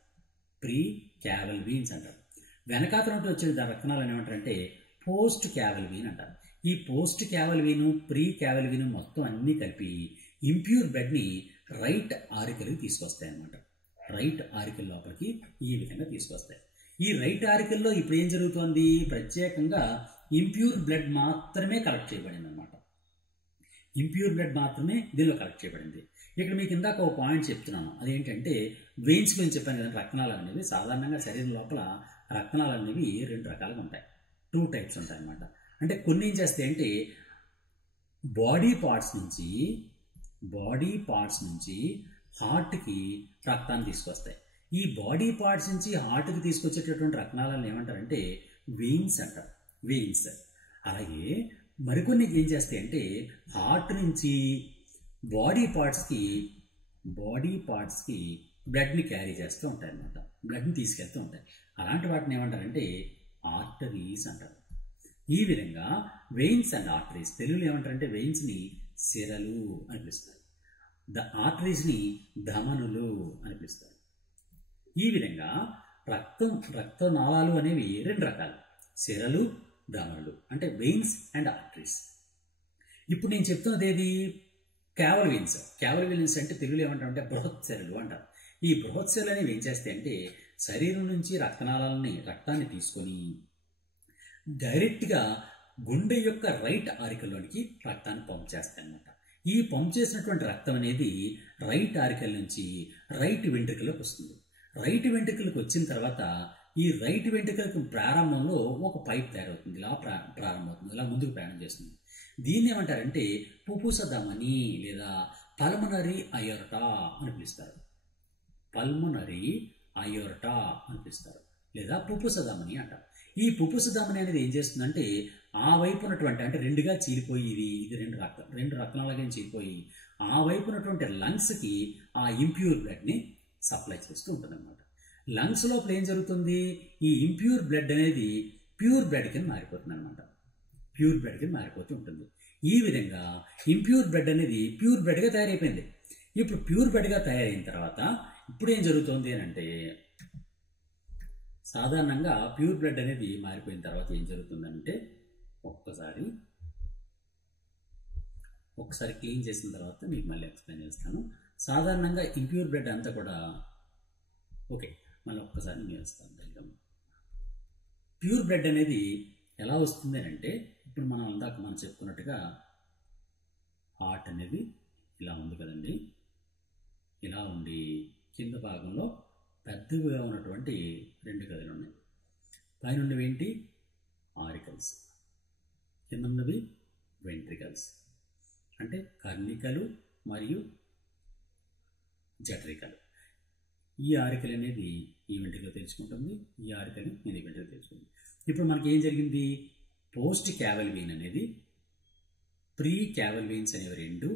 ప్రీ క్యావల్ వీన్స్ అంటారు. వెనకాతల నుంచి వచ్చిన రక్తనాళాలు ఏమంటారంటే పోస్ట్ క్యావల్ వీన్ అంటారు. ఈ పోస్ట్ క్యావల్ వీను, ప్రీ క్యావల్ వీను మొత్తం అన్నీ కలిపి ఇంప్యూర్ బ్లడ్ని రైట్ ఆరికల్కి తీసుకొస్తాయి అన్నమాట. రైట్ ఆరికల్ లోపలికి ఈ విధంగా తీసుకొస్తాయి. ఈ రైట్ ఆరికల్లో ఇప్పుడు ఏం జరుగుతోంది, ప్రత్యేకంగా ఇంప్యూర్ బ్లడ్ మాత్రమే కలెక్ట్ చేయబడింది అనమాట. ఇంప్యూర్ బ్లడ్ మాత్రమే దీనిలో కలెక్ట్ చేయబడింది. ఇక్కడ మీకు ఇందాక ఒక పాయింట్ చెప్తున్నాను, అదేంటంటే వెయిన్స్ గురించి చెప్పాను కదా. రక్తనాళాలు అనేవి సాధారణంగా శరీరం లోపల రక్తనాళాలు అనేవి 2 రకాలుగా ఉంటాయి, 2 టైప్స్ ఉంటాయి అన్నమాట. అంటే కొన్ని ఏం చేస్తాయి అంటే బాడీ పార్ట్స్ నుంచి హార్ట్కి రక్తాన్ని తీసుకొస్తాయి. ఈ బాడీ పార్ట్స్ నుంచి హార్ట్కి తీసుకొచ్చేటటువంటి రక్తనాళాలను ఏమంటారంటే వెయిన్స్ అంటారు, వెయిన్స్. అలాగే మరికొన్ని ఏం చేస్తాయి అంటే హార్ట్ నుంచి బాడీ పార్ట్స్కి బ్లడ్ని క్యారీ చేస్తూ ఉంటాయి అన్నమాట, బ్లడ్ని తీసుకెళ్తూ ఉంటాయి. అలాంటి వాటిని ఏమంటారంటే ఆర్టరీస్ అంటారు. ఈ విధంగా వెయిన్స్ అండ్ ఆర్టరీస్, తెలుగులో ఏమంటారంటే వెయిన్స్ని సిరలు అని పిలుస్తారు, ఆర్టరీస్ని ధమనులు అని పిలుస్తారు. ఈ విధంగా రక్తనాళాలు అనేవి 2 రకాలు, సిరలు, ధమనులు, అంటే వెయిన్స్ అండ్ ఆర్టరీస్. ఇప్పుడు నేను చెప్తున్నది ఏది? క్యావల్ వెయిన్స్ అంటే తెలుగులో ఏమంటారంటే బృహత్సిరలు అంటారు. ఈ బృహత్సిరలు అనేవి ఏం చేస్తాయి అంటే శరీరం నుంచి రక్తాన్ని తీసుకొని డైరెక్ట్గా గుండె యొక్క రైట్ ఆరికల్లోనికి రక్తాన్ని పంప్ చేస్తాయి అన్నమాట. ఈ పంప్ చేసినటువంటి రక్తం అనేది రైట్ ఆరికల్ నుంచి రైట్ వెంట్రుకలకు వస్తుంది. రైట్ వెంట్రుకలకు వచ్చిన తర్వాత ఈ రైట్ వెంట్రుకలకు ప్రారంభంలో ఒక పైప్ తయారవుతుంది, ఇలా ప్రారంభమవుతుంది, ఇలా ముందుకు ప్రయాణం చేస్తుంది. దీన్ని ఏమంటారంటే పుపుస ధమని లేదా పల్మనరీ అయోర్టా అని పిలుస్తారు. పల్మనరీ అయోర్టా అని పిలుస్తారు లేదా పుపుస ధమని అంటారు. ఈ పుపుస ధమని అనేది ఏం చేస్తుందంటే ఆ వైపు ఉన్నటువంటి, అంటే 2గా చీలిపోయి ఇది 2 రక్తనాళాలుగా చీలిపోయి ఆ వైపు ఉన్నటువంటి లంగ్స్కి ఆ ఇంప్యూర్ బ్లడ్ని సప్లై చేస్తూ ఉంటుంది అన్నమాట. లంగ్స్ లోపల ఏం జరుగుతుంది? ఈ ఇంప్యూర్ బ్లడ్ అనేది ప్యూర్ బ్లడ్ కింద మారిపోతుంది అనమాట, ప్యూర్ బ్లడ్ కింద మారిపోతూ ఉంటుంది. ఈ విధంగా ఇంప్యూర్ బ్లడ్ అనేది ప్యూర్ బ్లడ్గా తయారైపోయింది. ఇప్పుడు ప్యూర్ బ్లడ్గా తయారైన తర్వాత ఇప్పుడు ఏం జరుగుతుంది అని అంటే సాధారణంగా ప్యూర్ బ్లడ్ అనేది మారిపోయిన తర్వాత ఏం జరుగుతుందంటే ఒక్కసారి క్లీన్ చేసిన తర్వాత మీకు మళ్ళీ ఎక్స్ప్లెయిన్ చేస్తాను. సాధారణంగా ఇంప్యూర్ బ్లడ్ అంతా కూడా మళ్ళీ ఒక్కసారి నేను వస్తాను. ప్యూర్ బ్లడ్ అనేది ఎలా వస్తుంది అని అంటే ఇప్పుడు మనం చెప్పుకున్నట్టుగా హార్ట్ అనేది ఇలా ఉంది కదండి, ఇలా ఉండి కింద భాగంలో పెద్దగా ఉన్నటువంటి 2 గదులు ఉన్నాయి. పైన ఉన్నవి ఏంటి? ఆరికల్స్, కింద ఉన్నవి వెంట్రికల్స్, అంటే కర్ణికలు మరియు జఠరికలు. ఈ ఆరికల్ అనేది ఈ వెంట్రుకలు తెలుసుకుంటుంది, ఈ ఆరికల్ ఇది వెంట్రుకలు తెలుసుకుంటుంది. ఇప్పుడు మనకి ఏం జరిగింది? పోస్ట్ క్యావల్ వెయిన్ అనేది ప్రీ క్యావల్ వెయిన్స్ అనేవి 2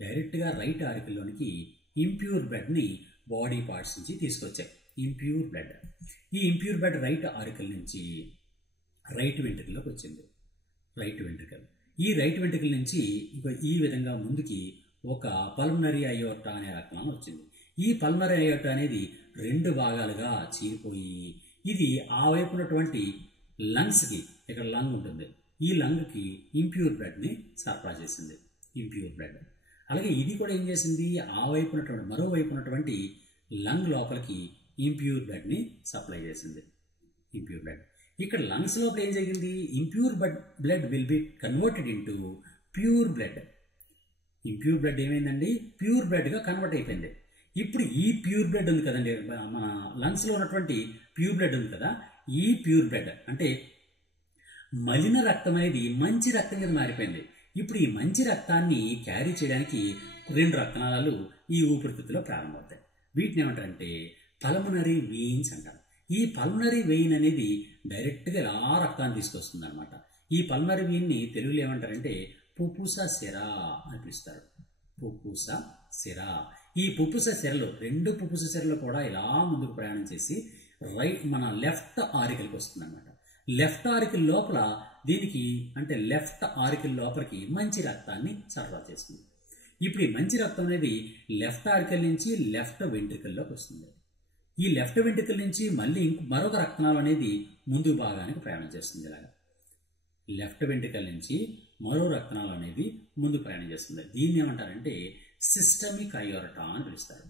డైరెక్ట్గా రైట్ ఆరికల్లోనికి ఇంప్యూర్ బ్లడ్ని బాడీ పార్ట్స్ నుంచి తీసుకొచ్చాయి. ఇంప్యూర్ బ్లడ్, ఈ ఇంప్యూర్ బ్లడ్ రైట్ ఆరికల్ నుంచి రైట్ వెంట్రుకల్లోకి వచ్చింది. రైట్ వెంట్రుకల్, ఈ రైట్ వెంట్రుకల్ నుంచి ఈ విధంగా ముందుకి ఒక పల్మనరీ అయోర్టా అనే రక్తనాళం వచ్చింది. ఈ పల్మనరీ అయోర్టా అనేది 2 భాగాలుగా చీలిపోయి ఇది ఆ వైపు ఉన్నటువంటి లంగ్స్కి, ఇక్కడ లంగ్ ఉంటుంది, ఈ లంగ్కి ఇంప్యూర్ బ్లడ్ని సరఫరా చేసింది, ఇంప్యూర్ బ్లడ్. అలాగే ఇది కూడా ఏం చేసింది? ఆ వైపు ఉన్నటువంటి మరోవైపు ఉన్నటువంటి లంగ్ లోపలికి ఇంప్యూర్ బ్లడ్ని సప్లై చేసింది, ఇంప్యూర్ బ్లడ్. ఇక్కడ లంగ్స్ లోపల ఏం జరిగింది? Impure blood will be converted into pure blood. Impure blood ఏమైందండి? ప్యూర్ బ్లడ్గా కన్వర్ట్ అయిపోయింది. ఇప్పుడు ఈ ప్యూర్ బ్లడ్ ఉంది కదండి, మన లంగ్స్లో ఉన్నటువంటి ప్యూర్ బ్లడ్ ఉంది కదా, ఈ ప్యూర్ బ్లడ్ అంటే మలిన రక్తం అనేది మంచి రక్తం కింద మారిపోయింది. ఇప్పుడు ఈ మంచి రక్తాన్ని క్యారీ చేయడానికి 2 రక్తనాళాలు ఈ ఊపిరితిత్తులో ప్రారంభమవుతాయి. వీటిని ఏమంటారంటే పల్మనరీ వెయిన్స్ అంటారు. ఈ పల్మనరీ వెయిన్ అనేది డైరెక్ట్గా ఇలా రక్తాన్ని తీసుకొస్తుంది అనమాట. ఈ పల్మనరీ వెయిన్ని తెలుగులో ఏమంటారంటే పుపుస సిర అని పిలుస్తారు, పుపుస సిర. ఈ పుపుస సిరలు 2 పుపుస సిరలు కూడా ఇలా ముందుకు ప్రయాణం చేసి మన లెఫ్ట్ ఆరికల్కి వస్తుంది అనమాట. లెఫ్ట్ ఆరికల్ లోపల దీనికి అంటే లెఫ్ట్ ఆరికల్ లోపలికి మంచి రక్తాన్ని సరఫరా చేస్తుంది. ఇప్పుడు ఈ మంచి రక్తం అనేది లెఫ్ట్ ఆరికల్ నుంచి లెఫ్ట్ వెంట్రికల్లోకి వస్తుంది. ఈ లెఫ్ట్ వెంట్రికల్ నుంచి మళ్ళీ మరొక రక్తనాళం అనేది ముందు భాగానికి ప్రయాణం చేస్తుంది. ఇలాగా లెఫ్ట్ వెంట్రికల్ నుంచి మరో రక్తనాళం అనేది ముందు ప్రయాణం చేస్తుంది. దీన్ని ఏమంటారంటే సిస్టమిక్ అయోర్టా అని పిలుస్తారు,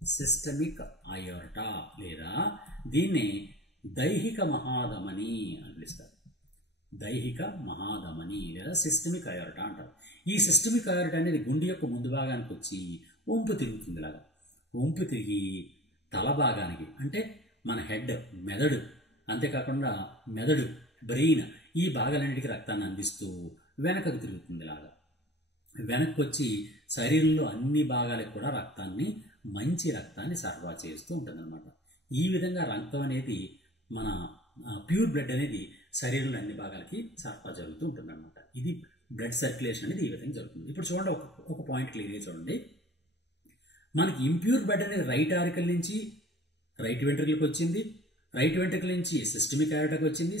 సిస్టమిక్ అయోర్టా లేదా దీన్ని దైహిక మహాధమని అని పిలుస్తారు. దైహిక మహాధమని లేదా సిస్టమిక్ అయోర్టా అంటారు. ఈ సిస్టమిక్ అయోర్టా అనేది గుండె యొక్క ముందు భాగానికి వచ్చి వంపు తిరుగుతుంది. ఇలాగా వంపు తిరిగి తల భాగానికి అంటే మన హెడ్, మెదడు, అంతేకాకుండా మెదడు, బ్రెయిన్, ఈ భాగాలన్నిటికీ రక్తాన్ని అందిస్తూ వెనకకు తిరుగుతుంది. ఇలాగా వెనక్కి వచ్చి శరీరంలో అన్ని భాగాలకు కూడా మంచి రక్తాన్ని సరఫరా చేస్తూ ఉంటుందన్నమాట. ఈ విధంగా రక్తం అనేది మన ప్యూర్ బ్లడ్ అనేది శరీరంలో అన్ని భాగాలకి సరఫరా జరుగుతూ ఉంటుందన్నమాట. ఇది బ్లడ్ సర్క్యులేషన్ అనేది ఈ విధంగా జరుగుతుంది. ఇప్పుడు చూడండి, ఒక పాయింట్ క్లియర్గా చూడండి. మనకి ఇంప్యూర్ బ్లడ్ అనేది రైట్ ఆరికల్ నుంచి రైట్ వెంట్రికల్కి వచ్చింది, రైట్ వెంట్రికల్ నుంచి సిస్టమిక్ అయోర్టాకి వచ్చింది,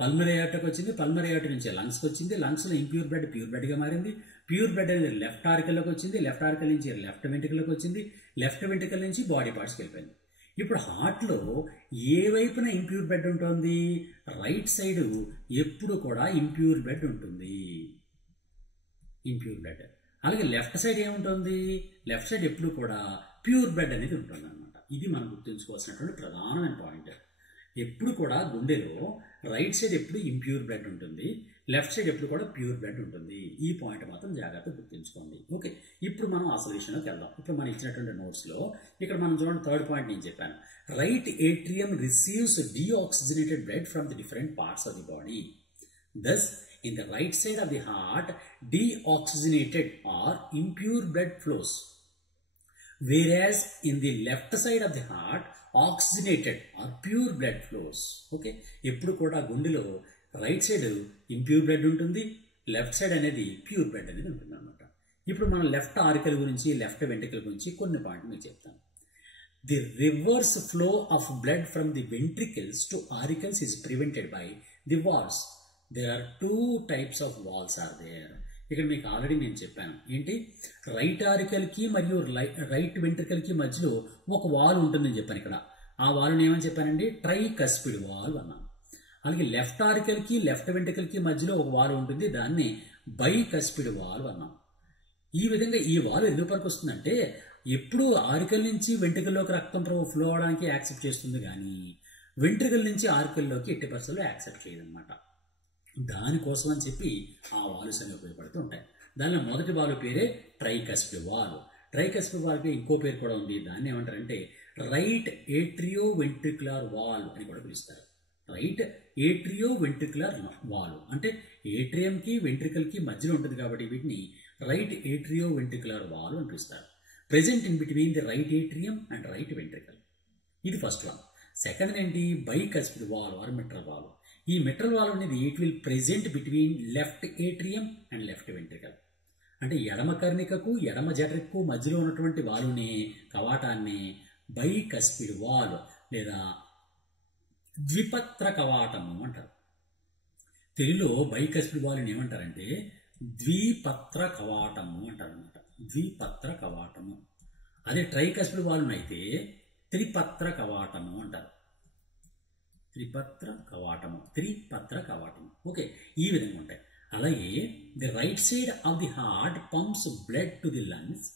పల్మరీ అయోర్టాకి వచ్చింది, పల్మరీ అయోర్టా నుంచి లంగ్స్కి వచ్చింది, లంగ్స్లో ఇంప్యూర్ బ్లడ్ ప్యూర్ బ్లడ్గా మారింది, ప్యూర్ బ్లడ్ అనేది లెఫ్ట్ ఆరికల్లోకి వచ్చింది, లెఫ్ట్ ఆరికల్ నుంచి లెఫ్ట్ వెంట్రికల్లోకి వచ్చింది, లెఫ్ట్ వెంట్రికల్ నుంచి బాడీ పార్ట్స్కి వెళ్ళిపోయింది. ఇప్పుడు హార్ట్లో ఏ వైపున ఇంప్యూర్ బ్లడ్ ఉంటుంది? రైట్ సైడ్ ఎప్పుడు కూడా ఇంప్యూర్ బ్లడ్ ఉంటుంది, ఇంప్యూర్ బ్లడ్. అలాగే లెఫ్ట్ సైడ్ ఏముంటుంది? లెఫ్ట్ సైడ్ ఎప్పుడు కూడా ప్యూర్ బ్లడ్ అనేది ఉంటుంది అనమాట. ఇది మనం గుర్తుంచుకోవాల్సినటువంటి ప్రధానమైన పాయింట్. ఎప్పుడు కూడా గుండెలో రైట్ సైడ్ ఎప్పుడు ఇంప్యూర్ బ్లడ్ ఉంటుంది, లెఫ్ట్ సైడ్ ఎప్పుడు కూడా ప్యూర్ బ్లడ్ ఉంటుంది. ఈ పాయింట్ మాత్రం జాగ్రత్తగా గుర్తుంచుకోండి. ఓకే, ఇప్పుడు మనం ఆ సొల్యూషన్లోకి వెళ్దాం. ఇప్పుడు మనం ఇచ్చినటువంటి నోట్స్లో ఇక్కడ మనం చూడండి, థర్డ్ పాయింట్ నేను చెప్పాను. Right atrium receives deoxygenated blood from the different parts of the body. Thus, in the right side of the heart, deoxygenated or impure blood flows, whereas in the left side of the heart, oxygenated or pure blood flows. Okay, ఎప్పుడు కూడా గుండెలో రైట్ సైడ్ ఇంప్యూర్ బ్లడ్ ఉంటుంది, లెఫ్ట్ సైడ్ అనేది ప్యూర్ బ్లడ్ అనేది ఉంటుంది అనమాట. ఇప్పుడు మనం లెఫ్ట్ ఆరికల్ గురించి, లెఫ్ట్ వెంట్రికల్ గురించి కొన్ని పాయింట్లు మీకు చెప్తాను. The reverse flow of blood from the ventricles to auricles is prevented by the valves. There are two types of valves are there. ఇక్కడ మీకు ఆల్రెడీ నేను చెప్పాను ఏంటి, రైట్ ఆరికల్కి మరియు రైట్ వెంట్రికల్కి మధ్యలో ఒక వాల్ ఉంటుందని చెప్పాను. ఇక్కడ ఆ వాల్ని ఏమని చెప్పానండి? ట్రైకస్పిడ్ వాల్వ్ అన్నాను. అలాగే లెఫ్ట్ ఆరికల్కి లెఫ్ట్ వెంట్రికల్కి మధ్యలో ఒక వాల్వ్ ఉంటుంది, దాన్ని బైకస్పిడ్ వాల్వ్ అన్నాం. ఈ విధంగా ఈ వాల్వ్ ఎందుకు పనికి వస్తుందంటే, ఎప్పుడు ఆరికల్ నుంచి వెంట్రికల్లోకి రక్తం ఫ్లో అవడానికి యాక్సెప్ట్ చేస్తుంది, కానీ వెంట్రికల్ నుంచి ఆరికల్లోకి ఎట్టి పరిస్థితుల్లో యాక్సెప్ట్ చేయదన్నమాట. దానికోసం అని చెప్పి ఆ వాల్వ్స్ అనేవి ఉపయోగపడుతూ ఉంటాయి. దానిలో మొదటి వాల్వ్ పేరే ట్రైకస్పిడ్ వాల్వ్. ట్రైకస్పిడ్ వాల్వ్కి ఇంకో పేరు కూడా ఉంది. దాన్ని ఏమంటారంటే రైట్ ఏట్రియో వెంట్రికులర్ వాల్వ్ అని కూడా పిలుస్తారు. రైట్ ఏట్రియో వెంట్రికులర్ వాల్వ్ అంటే ఏట్రియంకి వెంట్రికల్కి మధ్యలో ఉంటుంది కాబట్టి వీటిని రైట్ ఏట్రియో వెంట్రికులర్ వాల్వ్ అని పిలుస్తారు. Present in between the right atrium and right ventricle. ఇది ఫస్ట్ వన్. సెకండ్ ఏంటి? Bicuspid valve or mitral valve. ఈ మిట్రల్ వాల్వ్ అనేది it will present between left atrium and left ventricle. అంటే ఎడమ కర్ణికకు ఎడమ జఠరికు మధ్యలో ఉన్నటువంటి వాల్వ్ని, కవాటాన్ని బైకస్పిడ్ వాల్వ్ లేదా ద్విపత్ర కవాటము అంటారు. తెలుగులో బైకస్పిడ్ వాల్వ్ని ఏమంటారంటే ద్విపత్ర కవాటము అంటారు అనమాట. ద్విపత్ర కవాటము. అదే ట్రైకస్పిడ్ వాల్వ్ని అయితే త్రిపత్ర కవాటము అంటారు. త్రిపత్ర కవాటము. ఓకే, ఈ విధంగా ఉంటాయి. అలాగే the right side of the heart pumps blood to the lungs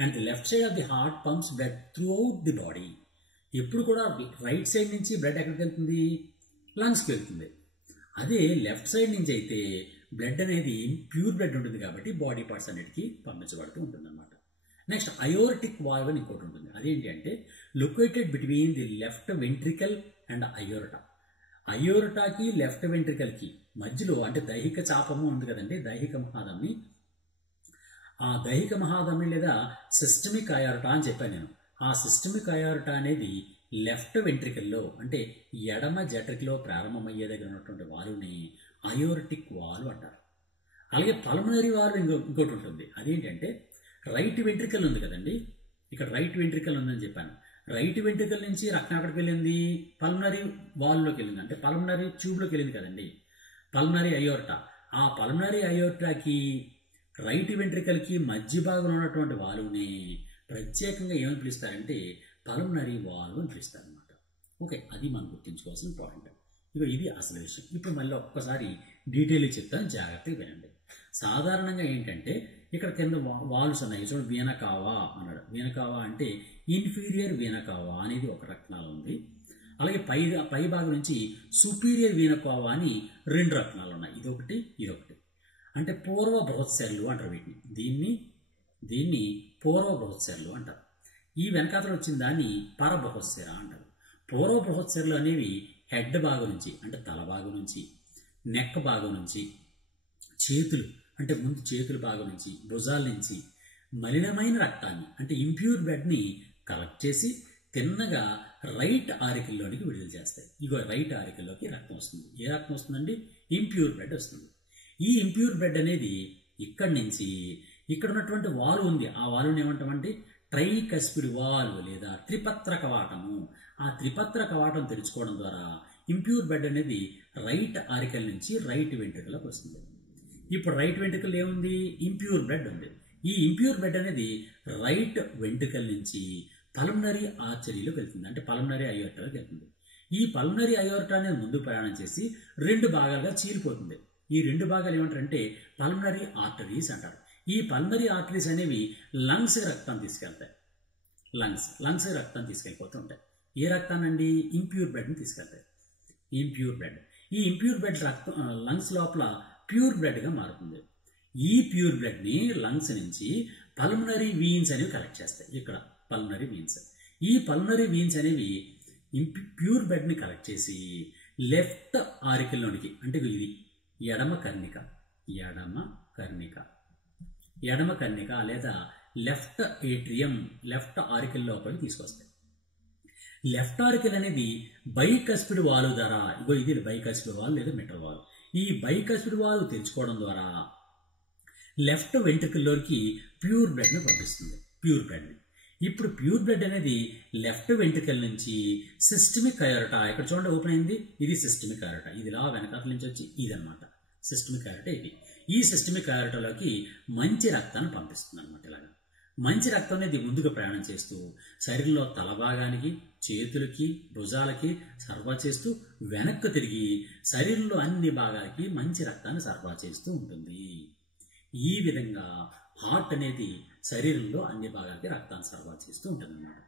and the left side of the heart pumps blood through out the body. ఎప్పుడు కూడా రైట్ సైడ్ నుంచి బ్లడ్ ఎక్కడికి వెళ్తుంది? లంగ్స్కి వెళ్తుంది. అదే లెఫ్ట్ సైడ్ నుంచి అయితే బ్లడ్ అనేది ప్యూర్ బ్లడ్ ఉంటుంది కాబట్టి బాడీ పార్ట్స్ అన్నిటికీ పంపించబడుతూ ఉంటుంది అనమాట. నెక్స్ట్ అయోర్టిక్ వాల్వ్ అని ఇంకోటి ఉంటుంది. అదేంటి అంటే located between the left ventricle and aorta. అయోర్టాకి లెఫ్ట్ వెంట్రికల్కి మధ్యలో అంటే దైహిక చాపము ఉంది కదండి, దైహిక మహాధమని. ఆ దైహిక మహాధమని లేదా సిస్టమిక్ అయోర్టా అని చెప్పాను నేను. ఆ సిస్టమిక్ అయోర్టా అనేది లెఫ్ట్ వెంట్రికల్లో అంటే ఎడమ జఠరికలో ప్రారంభమయ్యే దగ్గర ఉన్నటువంటి వాల్వ్ని అయోర్టిక్ వాల్వ్ అంటారు. అలాగే పల్మనరీ వాల్వ్ ఇంకోటి ఉంటుంది. అదేంటంటే రైట్ వెంట్రికల్ ఉంది కదండి, ఇక్కడ రైట్ వెంట్రికల్ ఉందని చెప్పాను. రైట్ వెంట్రికల్ నుంచి రక్తం ఎక్కడికి వెళ్ళింది? పల్మనరీ వాల్వ్లోకి వెళ్ళింది, అంటే పల్మనరీ ట్యూబ్లోకి వెళ్ళింది కదండి, పల్మనరీ అయోర్టా. ఆ పల్మనరీ అయోర్టాకి రైట్ వెంట్రికల్కి మధ్య భాగంలో ఉన్నటువంటి వాల్వ్ని ప్రత్యేకంగా ఏమని పిలుస్తారంటే పల్మనరీ వాల్వ్ అని పిలుస్తారు అనమాట. ఓకే, అది మనం గుర్తుంచుకోవాల్సిన పాయింట్. ఇది అసలు విషయం. ఇప్పుడు మళ్ళీ ఒక్కసారి డీటెయిల్గా చెప్తాను, జాగ్రత్తగా వినండి. సాధారణంగా ఏంటంటే ఇక్కడ కింద వాల్వ్స్ ఉన్నాయి చూడండి. వీనా కావా అన్నాడు. వీనా కావా అంటే ఇన్ఫీరియర్ వీనా కావా అనేది ఒక రక్తనాళం ఉంది. అలాగే పై భాగం నుంచి సుపీరియర్ వీన కోవా అని 2 రత్నాలు ఉన్నాయి, ఇదొకటి ఇదొకటి. అంటే పూర్వ బృహత్శైలు అంటారు వీటిని. దీన్ని పూర్వ బృహత్శైలు అంటారు. ఈ వెనకాతలు వచ్చిన దాన్ని పరబృహత్శిర అంటారు. పూర్వ బృహత్శిరలు అనేవి హెడ్ భాగం నుంచి అంటే తల భాగం నుంచి, నెక్ భాగం నుంచి, చేతులు అంటే ముందు చేతుల భాగం నుంచి, భుజాల నుంచి మలినమైన రక్తాన్ని అంటే ఇంప్యూర్ బ్లడ్ని కలెక్ట్ చేసి తిన్నగా రైట్ ఆరికల్లోనికి విడుదల చేస్తాయి. ఇగో రైట్ ఆరికల్లోకి రక్తం వస్తుంది. ఏ రక్తం వస్తుందండి? ఇంప్యూర్ బ్లడ్ వస్తుంది. ఈ ఇంప్యూర్ బ్లడ్ అనేది ఇక్కడి నుంచి ఇక్కడ ఉన్నటువంటి వాల్వ్ ఉంది, ఆ వాల్వ్ని ఏమంటామంటే ట్రైకస్పిడ్ వాల్వ్ లేదా త్రిపత్ర కవాటము. ఆ త్రిపత్ర కవాటం తెరుచుకోవడం ద్వారా ఇంప్యూర్ బ్లడ్ అనేది రైట్ ఆరికల్ నుంచి రైట్ వెంట్రుకలకు వస్తుంది. ఇప్పుడు రైట్ వెంట్రుకల్ ఏముంది? ఇంప్యూర్ బ్లడ్ ఉంది. ఈ ఇంప్యూర్ బ్లడ్ అనేది రైట్ వెంట్రుకల్ నుంచి పల్మనరీ ఆర్టరీలోకి వెళ్తుంది, అంటే పల్మనరీ అయోర్టాలోకి వెళ్తుంది. ఈ పల్మనరీ అయోర్టా అనేది ముందు ప్రయాణం చేసి 2 భాగాలుగా చీలిపోతుంది. ఈ 2 భాగాలు ఏమంటారంటే పల్మనరీ ఆర్టరీస్ అంటారు. ఈ పల్మనరీ ఆర్టరీస్ అనేవి లంగ్స్ రక్తాన్ని తీసుకెళ్తాయి. లంగ్స్ రక్తాన్ని తీసుకెళ్ళిపోతూ ఉంటాయి. ఏ రక్తానండి? ఇంప్యూర్ బ్లడ్ని తీసుకెళ్తాయి. Impure blood. ఈ ఇంప్యూర్ బ్లడ్ రక్తం లంగ్స్ లోపల ప్యూర్ బ్లడ్గా మారుతుంది. ఈ ప్యూర్ బ్లడ్ని లంగ్స్ నుంచి పల్మనరీ వీన్స్ అనేవి కలెక్ట్ చేస్తాయి. ఇక్కడ పల్మనరీ వీన్స్. ఈ పల్మనరీ వీన్స్ అనేవి ప్యూర్ బ్లడ్ని కలెక్ట్ చేసి లెఫ్ట్ ఆరికల్లోనికి, అంటే ఇది ఎడమ కర్ణిక లేదా లెఫ్ట్ ఏట్రియం, లెఫ్ట్ ఆరికల్ లోపలికి తీసుకొస్తాయి. లెఫ్ట్ ఆరికల్ అనేది బైకస్పిడ్ వాల్వ్ ద్వారా, ఇగో ఇది బైకస్పిడ్ వాల్వ్ లేదా మిట్రల్ వాల్వ్. ఈ బైకస్పిడ్ వాల్వ్ తెరుచుకోవడం ద్వారా లెఫ్ట్ వెంట్రుకల్లోకి ప్యూర్ బ్లడ్ని పంపిస్తుంది. ఇప్పుడు ప్యూర్ బ్లడ్ అనేది లెఫ్ట్ వెంట్రుకల్ నుంచి సిస్టమిక్ అయోర్టా, ఇక్కడ చూడండి ఓపెన్ అయింది, ఇది సిస్టమిక్ అయోర్టా. ఇది ఇలా వెనకాల నుంచి వచ్చి ఇదనమాట సిస్టమిక్ అయోర్టా. ఇది ఈ సిస్టమిక్ అయోర్టాలోకి మంచి రక్తాన్ని పంపిస్తుంది అనమాట. ఇలాగా మంచి రక్తం అనేది ముందుకు ప్రయాణం చేస్తూ శరీరంలో తల భాగానికి, చేతులకి, భుజాలకి సరఫరా చేస్తూ వెనక్కి తిరిగి శరీరంలో అన్ని భాగాలకి మంచి రక్తాన్ని సరఫరా చేస్తూ ఉంటుంది. ఈ విధంగా హార్ట్ అనేది శరీరంలో అన్ని భాగాలకి రక్తాన్ని సరఫరా చేస్తూ ఉంటుంది అన్నమాట.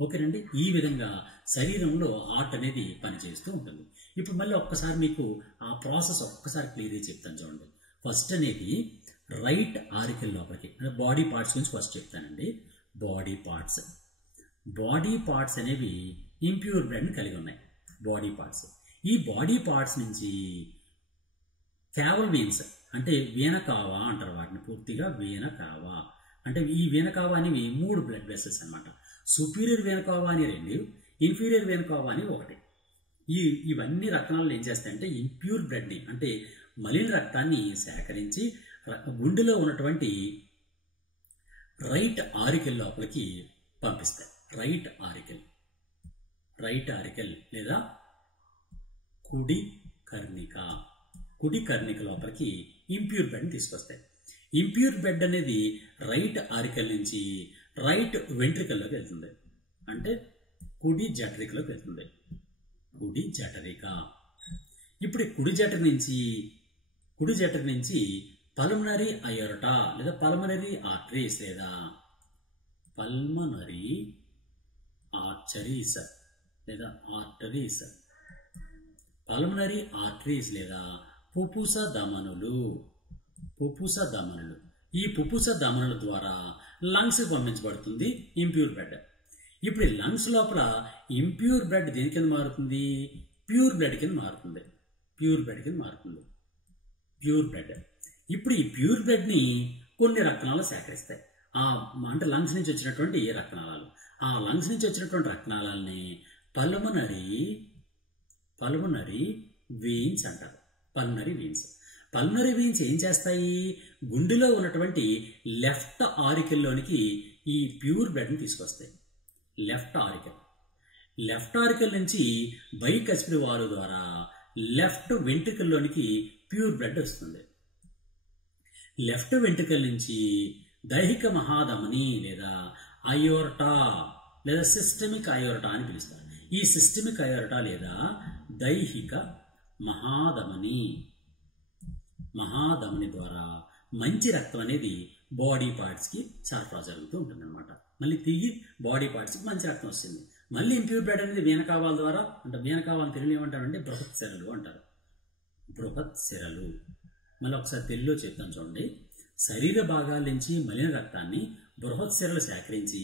ఓకేనండి, ఈ విధంగా శరీరంలో హార్ట్ అనేది పనిచేస్తూ ఉంటుంది. ఇప్పుడు మళ్ళీ ఒక్కసారి మీకు ఆ ప్రాసెస్ ఒక్కసారి క్లియర్గా చెప్తాను చూడండి. ఫస్ట్ అనేది రైట్ ఆరికల్ లోపలికి, అంటే బాడీ పార్ట్స్ గురించి ఫస్ట్ చెప్తానండి. బాడీ పార్ట్స్ అనేవి ఇంప్యూర్ బ్లడ్ని కలిగి ఉన్నాయి. ఈ బాడీ పార్ట్స్ నుంచి క్యావల్ వీన్స్, అంటే వీన కావా అంటారు వాటిని, పూర్తిగా వీన కావా. అంటే ఈ వీన కావా అనేవి 3 బ్లడ్ వెసల్స్ అనమాట. సుపీరియర్ వీన కావా అని 2, ఇన్ఫీరియర్ వీన కావా అని 1. ఇవన్నీ రక్తాలు ఏం చేస్తాయంటే ఇంప్యూర్ బ్లడ్ని, అంటే మలిన రక్తాన్ని సేకరించి గుండెలో ఉన్నటువంటి రైట్ ఆరికల్ లోపలికి పంపిస్తాయి. రైట్ ఆరికల్ లేదా కుడి కర్ణిక లోపలికి ఇంప్యూర్ బ్లడ్ని తీసుకొస్తాయి. ఇంప్యూర్ బ్లడ్ అనేది రైట్ ఆరికల్ నుంచి రైట్ వెంట్రికల్లోకి వెళ్తుంది, అంటే కుడి జఠరికలోకి వెళ్తుంది. ఇప్పుడు కుడి జఠరి నుంచి పల్మనరీ అయోర్టా లేదా పల్మనరీ ఆర్టరీస్ లేదా పల్మనరీ ఆర్టరీస్ లేదా పుపుస ధమనులు. ఈ పుపుస ధమనుల ద్వారా లంగ్స్ పంపించబడుతుంది ఇంప్యూర్ బ్లడ్. ఇప్పుడు లంగ్స్ లోపల ఇంప్యూర్ బ్లడ్ దేని కింద మారుతుంది? ప్యూర్ బ్లడ్ కింద మారుతుంది. ఇప్పుడు ఈ ప్యూర్ బ్లడ్ని కొన్ని రక్తనాళాలు సేకరిస్తాయి. అంటే లంగ్స్ నుంచి వచ్చినటువంటి రక్తనాళాలు, ఆ లంగ్స్ నుంచి వచ్చినటువంటి రక్తనాళాలని పల్మనరీ వెయిన్స్ అంటారు. పల్మనరీ వెయిన్స్ ఏం చేస్తాయి? గుండెలో ఉన్నటువంటి లెఫ్ట్ ఆరికల్లోనికి ఈ ప్యూర్ బ్లడ్ని తీసుకొస్తాయి. లెఫ్ట్ ఆరికల్ నుంచి బైకస్పిడ్ వాల్వ్ ద్వారా లెఫ్ట్ వెంట్రికల్లోనికి ప్యూర్ బ్లడ్ వస్తుంది. లెఫ్ట్ వెంట్రికల్ నుంచి దైహిక మహాధమని లేదా అయోర్టా లేదా సిస్టమిక్ అయోర్టా అని పిలుస్తారు. ఈ సిస్టమిక్ అయోర్టా లేదా దైహిక మహాధమని ద్వారా మంచి రక్తం అనేది బాడీ పార్ట్స్కి సరఫరా జరుగుతూ ఉంటుంది అనమాట. మళ్ళీ తిరిగి బాడీ పార్ట్స్కి మంచి రక్తం వస్తుంది. మళ్ళీ ఇంప్యూర్ బ్లడ్ అనేది వీనకావాల ద్వారా, అంటే వీనకావాలని తెలుగులో ఏమంటారంటే బృహత్ సిరలు అంటారు. బృహత్ సిరలు. మళ్ళీ ఒకసారి తెలుగులో చెప్తాను చూడండి. శరీర భాగాల నుంచి మలిన రక్తాన్ని బృహత్ సిరలు సేకరించి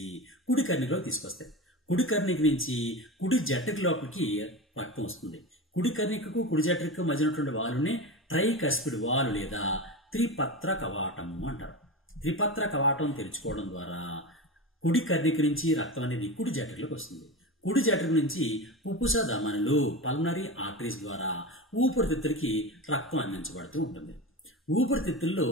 కుడి కర్ణికలో తీసుకొస్తాయి. కుడి కర్ణిక నుంచి కుడి జఠరిక లోపలికి రక్తం వస్తుంది. కుడి కర్ణికకు కుడి జఠరికకు మధ్య ఉన్నటువంటి వాలునే ట్రైకస్పిడ్ వాలు లేదా త్రిపత్ర కవాటము అంటారు. త్రిపత్ర కవాటం తెరుచుకోవడం ద్వారా కుడి కర్ణిక నుంచి రక్తం అనేది కుడి జఠరికలోకి వస్తుంది. కుడి జఠరిక నుంచి పుప్పుస ధమనులు పల్మనరీ ఆర్టరీస్ ద్వారా ఊపిరితిత్తులకి రక్తం అందించబడుతూ ఉంటుంది. ఊపిరితిత్తుల్లో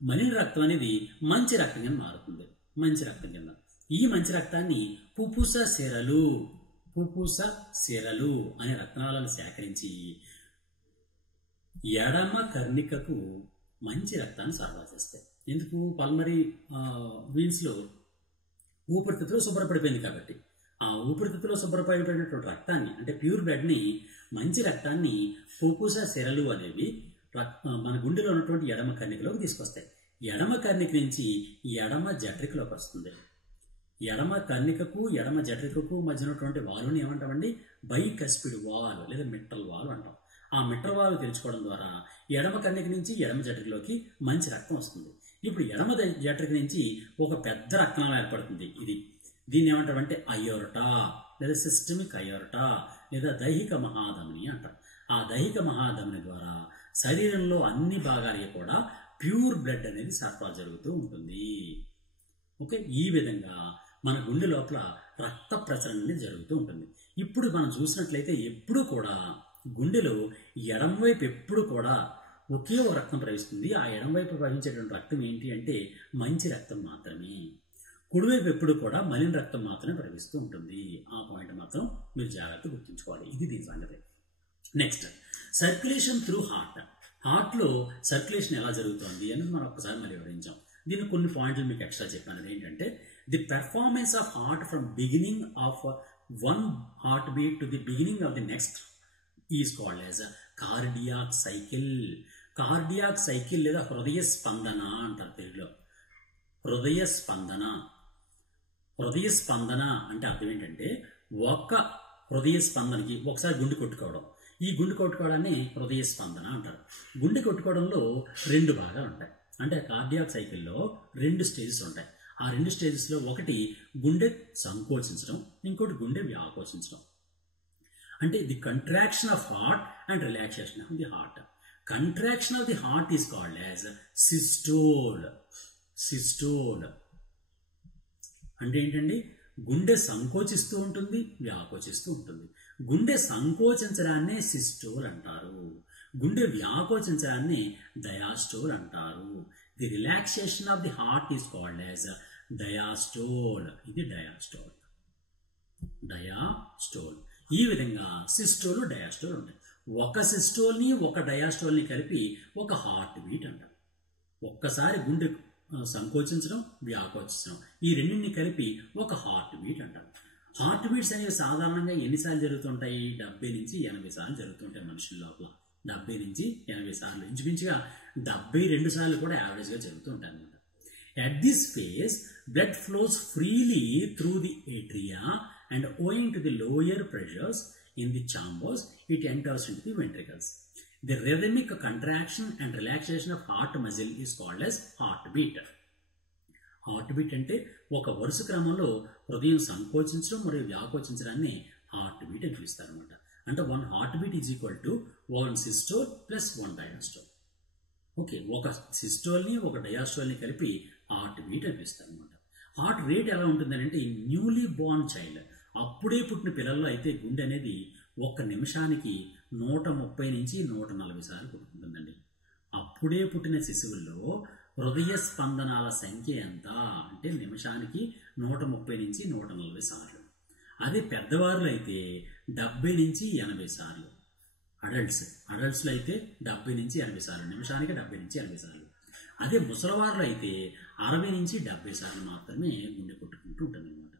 మలిన రక్తం అనేది మంచి రక్తం కింద మారుతుంది. మంచి రక్తం కింద ఈ మంచి రక్తాన్ని పుప్పుస సిరలు అనే రక్తనాళాలను సేకరించి ఎడమ కర్ణికకు మంచి రక్తాన్ని సరఫరా చేస్తాయి. ఎందుకు? పల్మనరీ వీన్స్లో ఊపిరితిత్తులో శుభ్రపడిపోయింది కాబట్టి ఆ ఊపిరితిత్తులో శుభ్రపడిపోయినటువంటి రక్తాన్ని, అంటే ప్యూర్ బ్లడ్ని, మంచి రక్తాన్ని పుప్పుస సిరలు అనేవి మన గుండెలో ఉన్నటువంటి ఎడమ కర్ణికలోకి తీసుకొస్తాయి. ఎడమ కర్ణిక నుంచి ఎడమ జఠరికలోకి వస్తుంది. ఎడమ కర్ణికకు ఎడమ జఠరికకు మధ్య ఉన్నటువంటి వాలుని ఏమంటామండి? బైకస్పిడ్ వాల్ లేదా మిట్రల్ వాల్ అంటాం. ఆ మిట్రల్ వాల్ తెరుచుకోవడం ద్వారా ఎడమ కర్ణిక నుంచి ఎడమ జఠరికలోకి మంచి రక్తం వస్తుంది. ఇప్పుడు ఎడమ జఠరిక నుంచి ఒక పెద్ద రక్తనాళం ఏర్పడుతుంది. దీన్ని ఏమంటామంటే అయోర్టా లేదా సిస్టమిక్ అయోర్టా లేదా దైహిక మహాధమని అంటారు. ఆ దైహిక మహాధమని ద్వారా శరీరంలో అన్ని భాగాలకి కూడా ప్యూర్ బ్లడ్ అనేది సరఫరా జరుగుతూ ఉంటుంది. ఓకే, ఈ విధంగా మన గుండె లోపల రక్త ప్రసరణ అనేది జరుగుతూ ఉంటుంది. ఇప్పుడు మనం చూసినట్లయితే ఎప్పుడు కూడా గుండెలో ఎడమవైపు ఎప్పుడు కూడా ఒకే ఒక రక్తం ప్రవహిస్తుంది. ఆ ఎడమవైపు ప్రవహించేటువంటి రక్తం ఏంటి అంటే మంచి రక్తం మాత్రమే. కుడివైపు ఎప్పుడు కూడా మలిన రక్తం మాత్రమే ప్రవహిస్తూ ఉంటుంది. ఆ పాయింట్ మాత్రం మీరు జాగ్రత్తగా గుర్తుంచుకోవాలి. ఇది దీని సంగతి. Next, circulation through heart. హార్ట్లో సర్క్యులేషన్ ఎలా జరుగుతుంది అని మనం ఒక్కసారి మళ్ళీ వివరించాం. దీని కొన్ని పాయింట్లు మీకు ఎక్స్ట్రా చెప్పాను. ఏంటంటే the performance of heart from beginning of one heart beat to the beginning of the next is called as cardiac cycle. Cardiac cycle లేదా హృదయ స్పందన అంటారు తెలుగులో. హృదయ స్పందన. హృదయ స్పందన అంటే అర్థం ఏంటంటే ఒక హృదయ స్పందనకి ఒకసారి గుండె కొట్టుకోవడం. ఈ గుండె కొట్టుకోవడాన్ని హృదయ స్పందన అంటారు. గుండె కొట్టుకోవడంలో 2 భాగాలు ఉంటాయి. అంటే కార్డియాక్ సైకిల్లో 2 స్టేజెస్ ఉంటాయి. ఆ 2 స్టేజెస్లో ఒకటి గుండె సంకోచించడం, ఇంకోటి గుండె వ్యాకోచించడం. అంటే the contraction of heart and relaxation of the heart. Contraction of the heart is called as systole. Systole అంటే ఏంటండి? గుండె సంకోచిస్తూ ఉంటుంది, వ్యాకోచిస్తూ ఉంటుంది. గుండె సంకోచించడాన్ని సిస్టోల్ అంటారు. గుండె వ్యాకోచించడాన్ని డయాస్టోల్ అంటారు. The relaxation of the heart is called as diastole. ఇది డయాస్టోల్. డయాస్టోల్. ఈ విధంగా సిస్టోల్, డయాస్టోల్ ఉంటాయి. ఒక సిస్టోల్ని ఒక డయాస్టోల్ని కలిపి ఒక హార్ట్ బీట్ అంటారు. ఒక్కసారి గుండె సంకోచించడం, వ్యాకోచించడం, ఈ రెండింటిని కలిపి ఒక హార్ట్ బీట్ అంటారు. హార్ట్ బీట్స్ అనేవి సాధారణంగా ఎన్నిసార్లు జరుగుతుంటాయి? 70 నుంచి 80 సార్లు జరుగుతుంటాయి మనుషుల లోపల. 70 నుంచి 80 సార్లు, ఇంచుమించుగా 72 సార్లు కూడా యావరేజ్గా జరుగుతూ ఉంటాయి అన్నమాట. At this phase, blood flows freely through the atria and owing to the lower pressures in the chambers, it enters into the ventricles. The rhythmic contraction and relaxation of heart muscle is called as heartbeat. Heartbeat అంటే ఒక వరుస క్రమంలో హృదయం సంకోచించడం మరియు వ్యాకోచించడాన్ని హార్ట్బీట్ అని పిలుస్తారు అనమాట. అంటే 1 heartbeat is equal to 1 systole plus 1 diastole. Okay, ఒక సిస్టోల్ని ఒక డయాస్టోల్ని కలిపి హార్ట్బీట్ అని పిలుస్తారు అనమాట. హార్ట్ రేట్ ఎలా ఉంటుందని అంటే న్యూలీ బోర్న్ చైల్డ్, అప్పుడే పుట్టిన పిల్లల్లో అయితే గుండె అనేది 1 నిమిషానికి 130 నుంచి 140 సార్లు కొట్టుకుంటుందండి. అప్పుడే పుట్టిన శిశువుల్లో హృదయ స్పందనాల సంఖ్య ఎంత అంటే నిమిషానికి 130 నుంచి 140 సార్లు. అదే పెద్దవారులో అయితే 70 నుంచి 80 సార్లు. అడల్ట్స్లో అయితే 70 నుంచి 80 సార్లు, నిమిషానికి 70 నుంచి 80 సార్లు. అదే ముసలివారులో అయితే 60 నుంచి 70 సార్లు మాత్రమే గుండె కొట్టుకుంటూ ఉంటుంది అనమాట.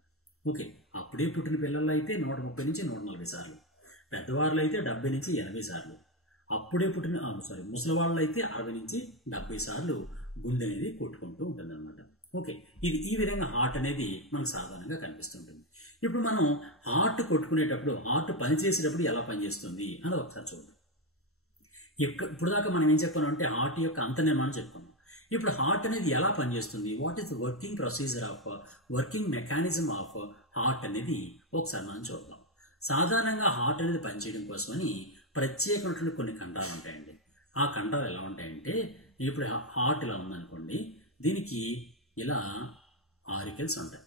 ఓకే, అప్పుడే పుట్టిన పిల్లల్లో అయితే 130 నుంచి 140 సార్లు, పెద్దవారులో అయితే 70 నుంచి 80 సార్లు, అప్పుడే పుట్టిన ముసలివాళ్ళు అయితే 60 నుంచి 70 సార్లు గుండె అనేది కొట్టుకుంటూ ఉంటుంది అనమాట. ఓకే, ఇది ఈ విధంగా హార్ట్ అనేది మనకు సాధారణంగా కనిపిస్తుంటుంది. ఇప్పుడు మనం హార్ట్ కొట్టుకునేటప్పుడు, హార్ట్ పనిచేసేటప్పుడు ఎలా పనిచేస్తుంది అని ఒకసారి చూద్దాం. ఇప్పుడు దాకా మనం ఏం చెప్పాను అంటే హార్ట్ యొక్క అంతర్నిర్మాణం చెప్పుకున్నాం. ఇప్పుడు హార్ట్ అనేది ఎలా పనిచేస్తుంది, what is the working procedure of working mechanism of heart అనేది ఒకసారి మనం చూద్దాం. సాధారణంగా హార్ట్ అనేది పనిచేయడం కోసమని ప్రత్యేకమైనటువంటి కొన్ని కండరాలు ఉంటాయండి. ఆ కండరాలు ఎలా ఉంటాయంటే, ఇప్పుడు హార్ట్ ఇలా ఉందనుకోండి, దీనికి ఇలా ఆరికల్స్ ఉంటాయి.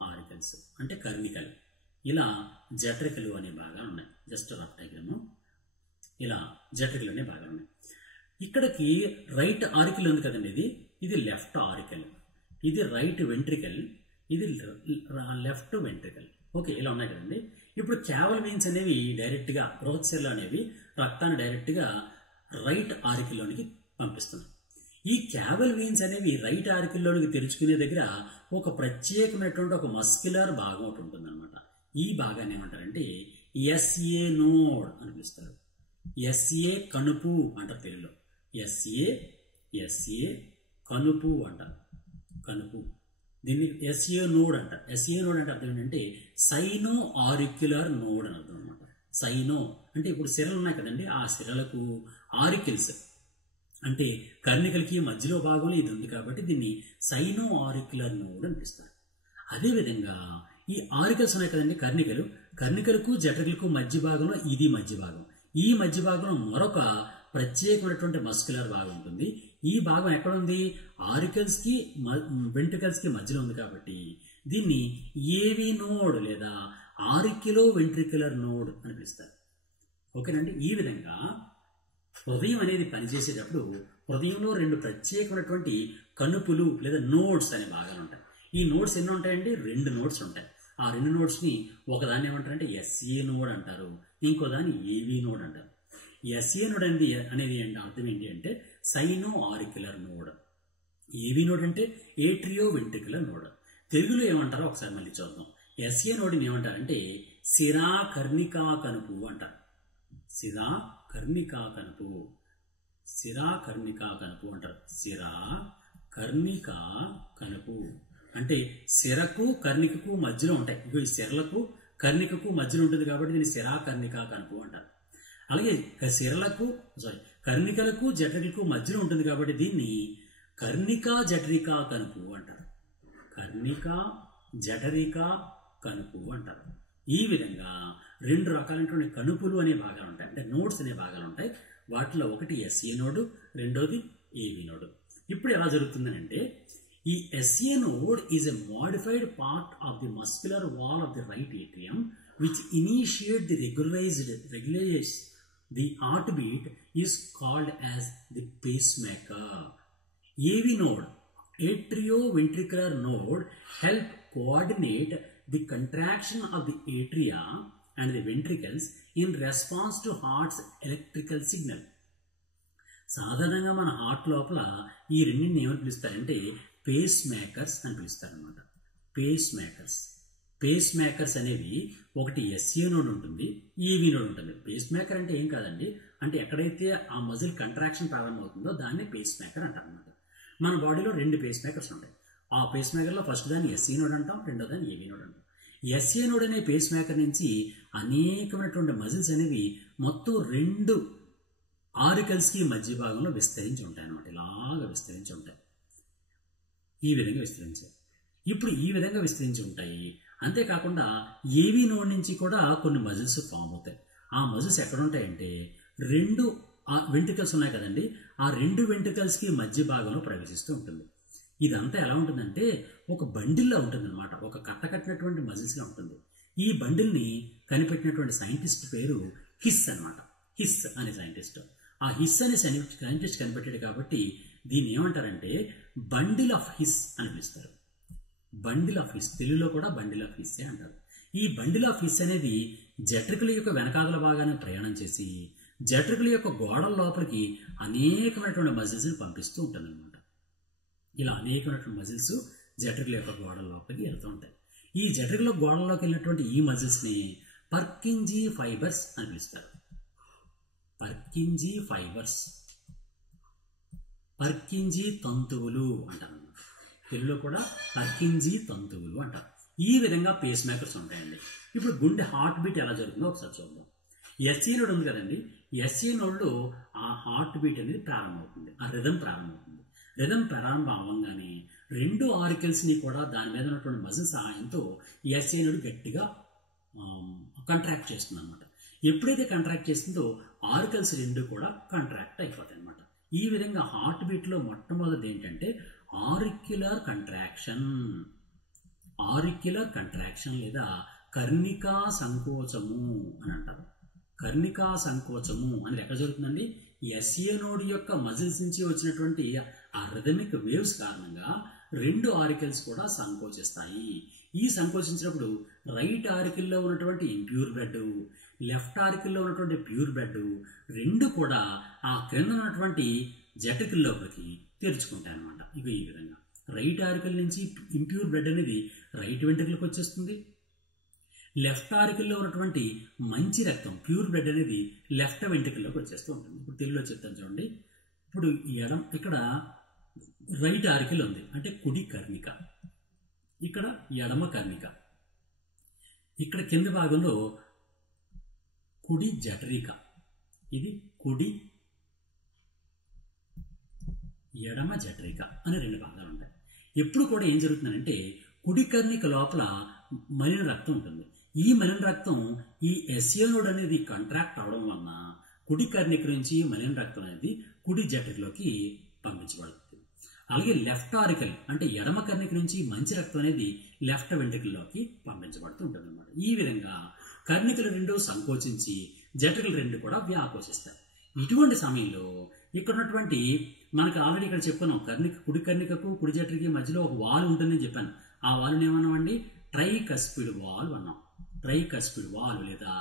ఆరికల్స్ అంటే కర్ణికలు, ఇలా జఠరికలు అనే భాగాలు ఉన్నాయి. జస్ట్ రఫ్ డయాగ్రామ్, ఇలా జఠరికలు అనే భాగాలు ఉన్నాయి. ఇక్కడికి రైట్ ఆరికల్ ఉంది కదండి, ఇది లెఫ్ట్ ఆరికల్, ఇది రైట్ వెంట్రికల్, ఇది లెఫ్ట్ వెంట్రికల్. ఓకే, ఇలా ఉన్నాయి కదండి. ఇప్పుడు క్యావల్ వెయిన్స్ అనేవి డైరెక్ట్గా బృహత్శిరలు అనేవి రక్తాన్ని డైరెక్ట్గా రైట్ ఆరికల్లోనికి పంపిస్తున్నాయి. ఈ క్యావల్ వెయిన్స్ అనేవి రైట్ ఆరికల్లోనికి తెరుచుకునే దగ్గర ఒక ప్రత్యేకమైనటువంటి ఒక మస్క్యులర్ భాగం ఒకటి ఉంటుందన్నమాట. ఈ భాగాన్ని ఏమంటారంటే ఎస్ఏ నోడ్ అని పిలుస్తారు. ఎస్ఏ కనుపు అంటారు తెలుగులో. ఎస్ఏ కనుపు అంటారు, కనుపు. దీన్ని ఎస్ఏ నోడ్ అంటారు. ఎస్ఏ నోడ్ అంటే అర్థం ఏంటంటే సైనో ఆరిక్యులర్ నోడ్ అని అర్థం అనమాట. సైనో అంటే ఇప్పుడు సిరలు ఉన్నాయి కదండి, ఆ సిరలకు ఆరికిల్స్ అంటే కర్ణికలకి మధ్యలో భాగంలో ఇది ఉంది కాబట్టి దీన్ని సైనో ఆరిక్యులర్ నోడ్ అని పిలుస్తారు. అదేవిధంగా ఈ ఆరికల్స్ ఉన్నాయి కదండి, కర్ణికలకు జఠరికలకు మధ్య భాగంలో ఇది మధ్య భాగం. ఈ మధ్య భాగంలో మరొక ప్రత్యేకమైనటువంటి మస్కులర్ భాగం ఉంటుంది. ఈ భాగం ఎక్కడ ఉంది, ఆరికల్స్ కి వెంట్రికల్స్ కి మధ్యలో ఉంది కాబట్టి దీన్ని ఏవి నోడ్ లేదా ఆరిక్యులో వెంట్రికులర్ నోడ్ అని పిలుస్తారు. ఓకేనండి. ఈ విధంగా హృదయం అనేది పనిచేసేటప్పుడు హృదయంలో రెండు ప్రత్యేకమైనటువంటి కనుపులు లేదా నోడ్స్ అనే భాగాలు ఉంటాయి. ఈ నోడ్స్ ఎన్ని ఉంటాయండి, 2 నోడ్స్ ఉంటాయి. ఆ 2 నోడ్స్ని ఒకదాన్ని ఏమంటారంటే ఎస్ఏ నోడ్ అంటారు, ఇంకో దాన్ని ఏవి నోడ్ అంటారు. ఎస్ఏ నోడ్ అనేది అర్థం ఏంటి అంటే సైనో ఆరిక్యులర్ నోడ్. ఏవి నోడ్ అంటే ఏట్రియో వెంట్రికులర్ నోడ్. తెలుగులో ఏమంటారో ఒకసారి మళ్ళీ చూద్దాం. ఎస్ఏ నోడ్ని ఏమంటారంటే శిరా కర్ణికా కనుపు అంటారు. శిరా కర్ణికా కనుపు, శిరా కర్ణికా కనుపు అంటారు. శిరా కర్ణికా కనుపు అంటే శిరకు కర్ణికకు మధ్యలో ఉంటాయి. ఇగో ఈ శిరలకు కర్ణికకు మధ్యలో ఉంటుంది కాబట్టి దీన్ని శిరా కర్ణికా కనుపు అంటారు. అలాగే కర్ణికలకు జఠరికలకు మధ్యలో ఉంటుంది కాబట్టి దీన్ని కర్ణికా జఠరికా కనుపు అంటారు. కర్ణికా జఠరికా కనుపు అంటారు. ఈ విధంగా 2 రకాలైనటువంటి కనుపులు అనే భాగాలు ఉంటాయి, అంటే నోడ్స్ అనే భాగాలు ఉంటాయి. వాటిలో ఒకటి ఎస్ఏ నోడు, రెండోది ఏవి నోడు. ఇప్పుడు ఎలా జరుగుతుందనంటే ఈ SA node is a modified part of the muscular wall of the right atrium which initiate the regulates the heartbeat is called as the pacemaker. AV node, atrioventricular node, help coordinate the contraction of the atria and the ventricles in response to heart's electrical signal. సాధారణంగా మన హార్ట్ లోపల ఈ రెండింటిని ఏమని పిలుస్తారంటే పేస్ మేకర్స్ అని పిలుస్తారనమాట. పేస్ మేకర్స్ అనేవి ఒకటి ఎస్ఏ నోడ్ ఉంటుంది, ఈవీ నోడ్ ఉంటుంది. పేస్ మేకర్ అంటే ఏం కాదండి, అంటే ఎక్కడైతే ఆ మజిల్ కంట్రాక్షన్ ప్రారంభమవుతుందో దాన్ని పేస్ మేకర్ అంటారనమాట. మన బాడీలో 2 పేస్ మేకర్స్ ఉంటాయి. ఆ పేస్ మేకర్లో ఫస్ట్ దాన్ని ఎస్ఏ నోడ్ అంటాం, రెండో దాన్ని ఏవీ నోడ్ అంటాం. ఎస్ఏ నోడ్ అనే పేస్ మేకర్ నుంచి అనేకమైనటువంటి మజిల్స్ అనేవి మొత్తం 2 ఆరికల్స్కి మధ్య భాగంలో విస్తరించి ఉంటాయి అన్నమాట. ఇలాగా విస్తరించి ఉంటాయి, ఈ విధంగా విస్తరించాయి. ఇప్పుడు ఈ విధంగా విస్తరించి ఉంటాయి. అంతేకాకుండా ఏవీ నోడ్ నుంచి కూడా కొన్ని మజిల్స్ ఫామ్ అవుతాయి. ఆ మజిల్స్ ఎక్కడ ఉంటాయంటే 2 వెంట్రికల్స్ ఉన్నాయి కదండి, ఆ 2 వెంట్రికల్స్కి మధ్య భాగంలో ప్రవేశిస్తూ ఉంటుంది. ఇదంతా ఎలా ఉంటుందంటే ఒక బండిల్లా ఉంటుంది అనమాట, ఒక కట్టకట్టినటువంటి మజిల్స్గా ఉంటుంది. ఈ బండిల్ని కనిపెట్టినటువంటి సైంటిస్ట్ పేరు హిస్ అనమాట. హిస్ అనే సైంటిస్ట్. ఆ హిస్ అనే సైంటిస్ట్ కనిపెట్టాడు కాబట్టి దీన్ని ఏమంటారంటే బండిల్ ఆఫ్ హిస్ అని పిలుస్తారు. బండిల్ ఆఫ్ హిస్, తెలుగులో కూడా బండిల్ ఆఫ్ హిస్సే అంటారు. ఈ బండిల్ ఆఫ్ హిస్ అనేది జఠరికల యొక్క వెనకాదల భాగాన్ని ప్రయాణం చేసి జఠరికల యొక్క గోడల లోపలికి అనేకమైనటువంటి మజిల్స్ని పంపిస్తూ ఉంటుంది అనమాట. ఇలా అనేకమైనటువంటి మజిల్స్ జఠరికల యొక్క గోడల లోపలికి వెళ్తూ ఉంటాయి. ఈ జఠరికల గోడల్లోకి వెళ్ళినటువంటి ఈ మజిల్స్ని పర్కింజీ ఫైబర్స్ అని పిలుస్తారు. పర్కింజీ ఫైబర్స్, పర్కింజీ తంతువులు అంటారు. తెలుగులో కూడా పర్కింజీ తంతువులు అంటారు. ఈ విధంగా పేస్ మేకర్స్ ఉంటాయండి. ఇప్పుడు గుండె హార్ట్ బీట్ ఎలా జరుగుతుందో ఒకసారి చూద్దాం. ఎస్ఏ నోడ్ ఉంది కదండి, ఎస్ఏ నోడ్లో ఆ హార్ట్ బీట్ అనేది ప్రారంభమవుతుంది, ఆ రిథం ప్రారంభమవుతుంది. రిథం ప్రారంభం అవ్వగానే రెండు ఆరికల్స్ని కూడా దాని మీద ఉన్నటువంటి మజిల్ సహాయంతో ఎస్ఏ నోడ్ గట్టిగా కంట్రాక్ట్ చేస్తుంది అనమాట. ఎప్పుడైతే కంట్రాక్ట్ చేస్తుందో ఆరికల్స్ రెండు కూడా కంట్రాక్ట్ అయిపోతాయి అనమాట. ఈ విధంగా హార్ట్ బీట్లో మొట్టమొదటి ఏంటంటే ఆరిక్యులర్ కంట్రాక్షన్ లేదా కర్ణికా సంకోచము అని అంటారు. కర్ణికా సంకోచము అనేది ఎక్కడ జరుగుతుందండి? ఎస్ఏ నోడ్ యొక్క మజిల్స్ నుంచి వచ్చినటువంటి ఆ రిథమిక్ వేవ్స్ కారణంగా రెండు ఆరికల్స్ కూడా సంకోచిస్తాయి. ఈ సంకోచించినప్పుడు రైట్ ఆరికల్లో ఉన్నటువంటి ఇంప్యూర్ బ్లడ్, లెఫ్ట్ ఆరికల్లో ఉన్నటువంటి ప్యూర్ బ్లడ్ రెండు కూడా ఆ క్రింద ఉన్నటువంటి జఠరికల్లోకి తెరుచుకుంటాయి అన్నమాట. ఇవి ఈ విధంగా రైట్ ఆరికల్ నుంచి ఇంప్యూర్ బ్లడ్ అనేది రైట్ వెంట్రుకలకు వచ్చేస్తుంది. లెఫ్ట్ ఆరికల్లో ఉన్నటువంటి మంచి రక్తం ప్యూర్ బ్లడ్ అనేది లెఫ్ట్ వెంట్రుకల్లోకి వచ్చేస్తూ ఉంటుంది. ఇప్పుడు తెలుగులో చెప్తాను చూడండి. ఇప్పుడు ఇక్కడ రైట్ ఆరికల్ ఉంది అంటే కుడి కర్ణిక, ఇక్కడ ఎడమ కర్ణిక, ఇక్కడ కింద భాగంలో కుడి జఠరిక, ఇది కుడి ఎడమ జఠరిక అనే రెండు భాగాలు ఉంటాయి. ఎప్పుడు కూడా ఏం జరుగుతుందంటే కుడి కర్ణిక లోపల మలిన రక్తం ఉంటుంది. ఈ మలిన రక్తం ఈ ఎస్ఏ నోడ్ అనేది కాంట్రాక్ట్ అవడం వలన కుడి కర్ణిక నుంచి మలిన రక్తం అనేది కుడి జఠరికలోకి పంపించబడుతుంది. అలాగే లెఫ్ట్ ఆరికల్ అంటే ఎడమ కర్ణిక నుంచి మంచి రక్తం అనేది లెఫ్ట్ వెంట్రుకల్లోకి పంపించబడుతూ ఉంటుంది అన్నమాట. ఈ విధంగా కర్ణికలు రెండు సంకోచించి జఠరికలు రెండు కూడా వ్యాకోచిస్తాయి. ఇటువంటి సమయంలో ఇక్కడ ఉన్నటువంటి మనకు ఆల్రెడీ ఇక్కడ చెప్పాను, కుడి కర్ణికకు కుడి జఠరికి మధ్యలో ఒక వాల్ ఉంటుందని చెప్పాను. ఆ వాల్ని ఏమన్నామండి? ట్రైకస్పిడ్ వాల్ అన్నాం. ట్రైకస్పిడ్ వాల్ లేదా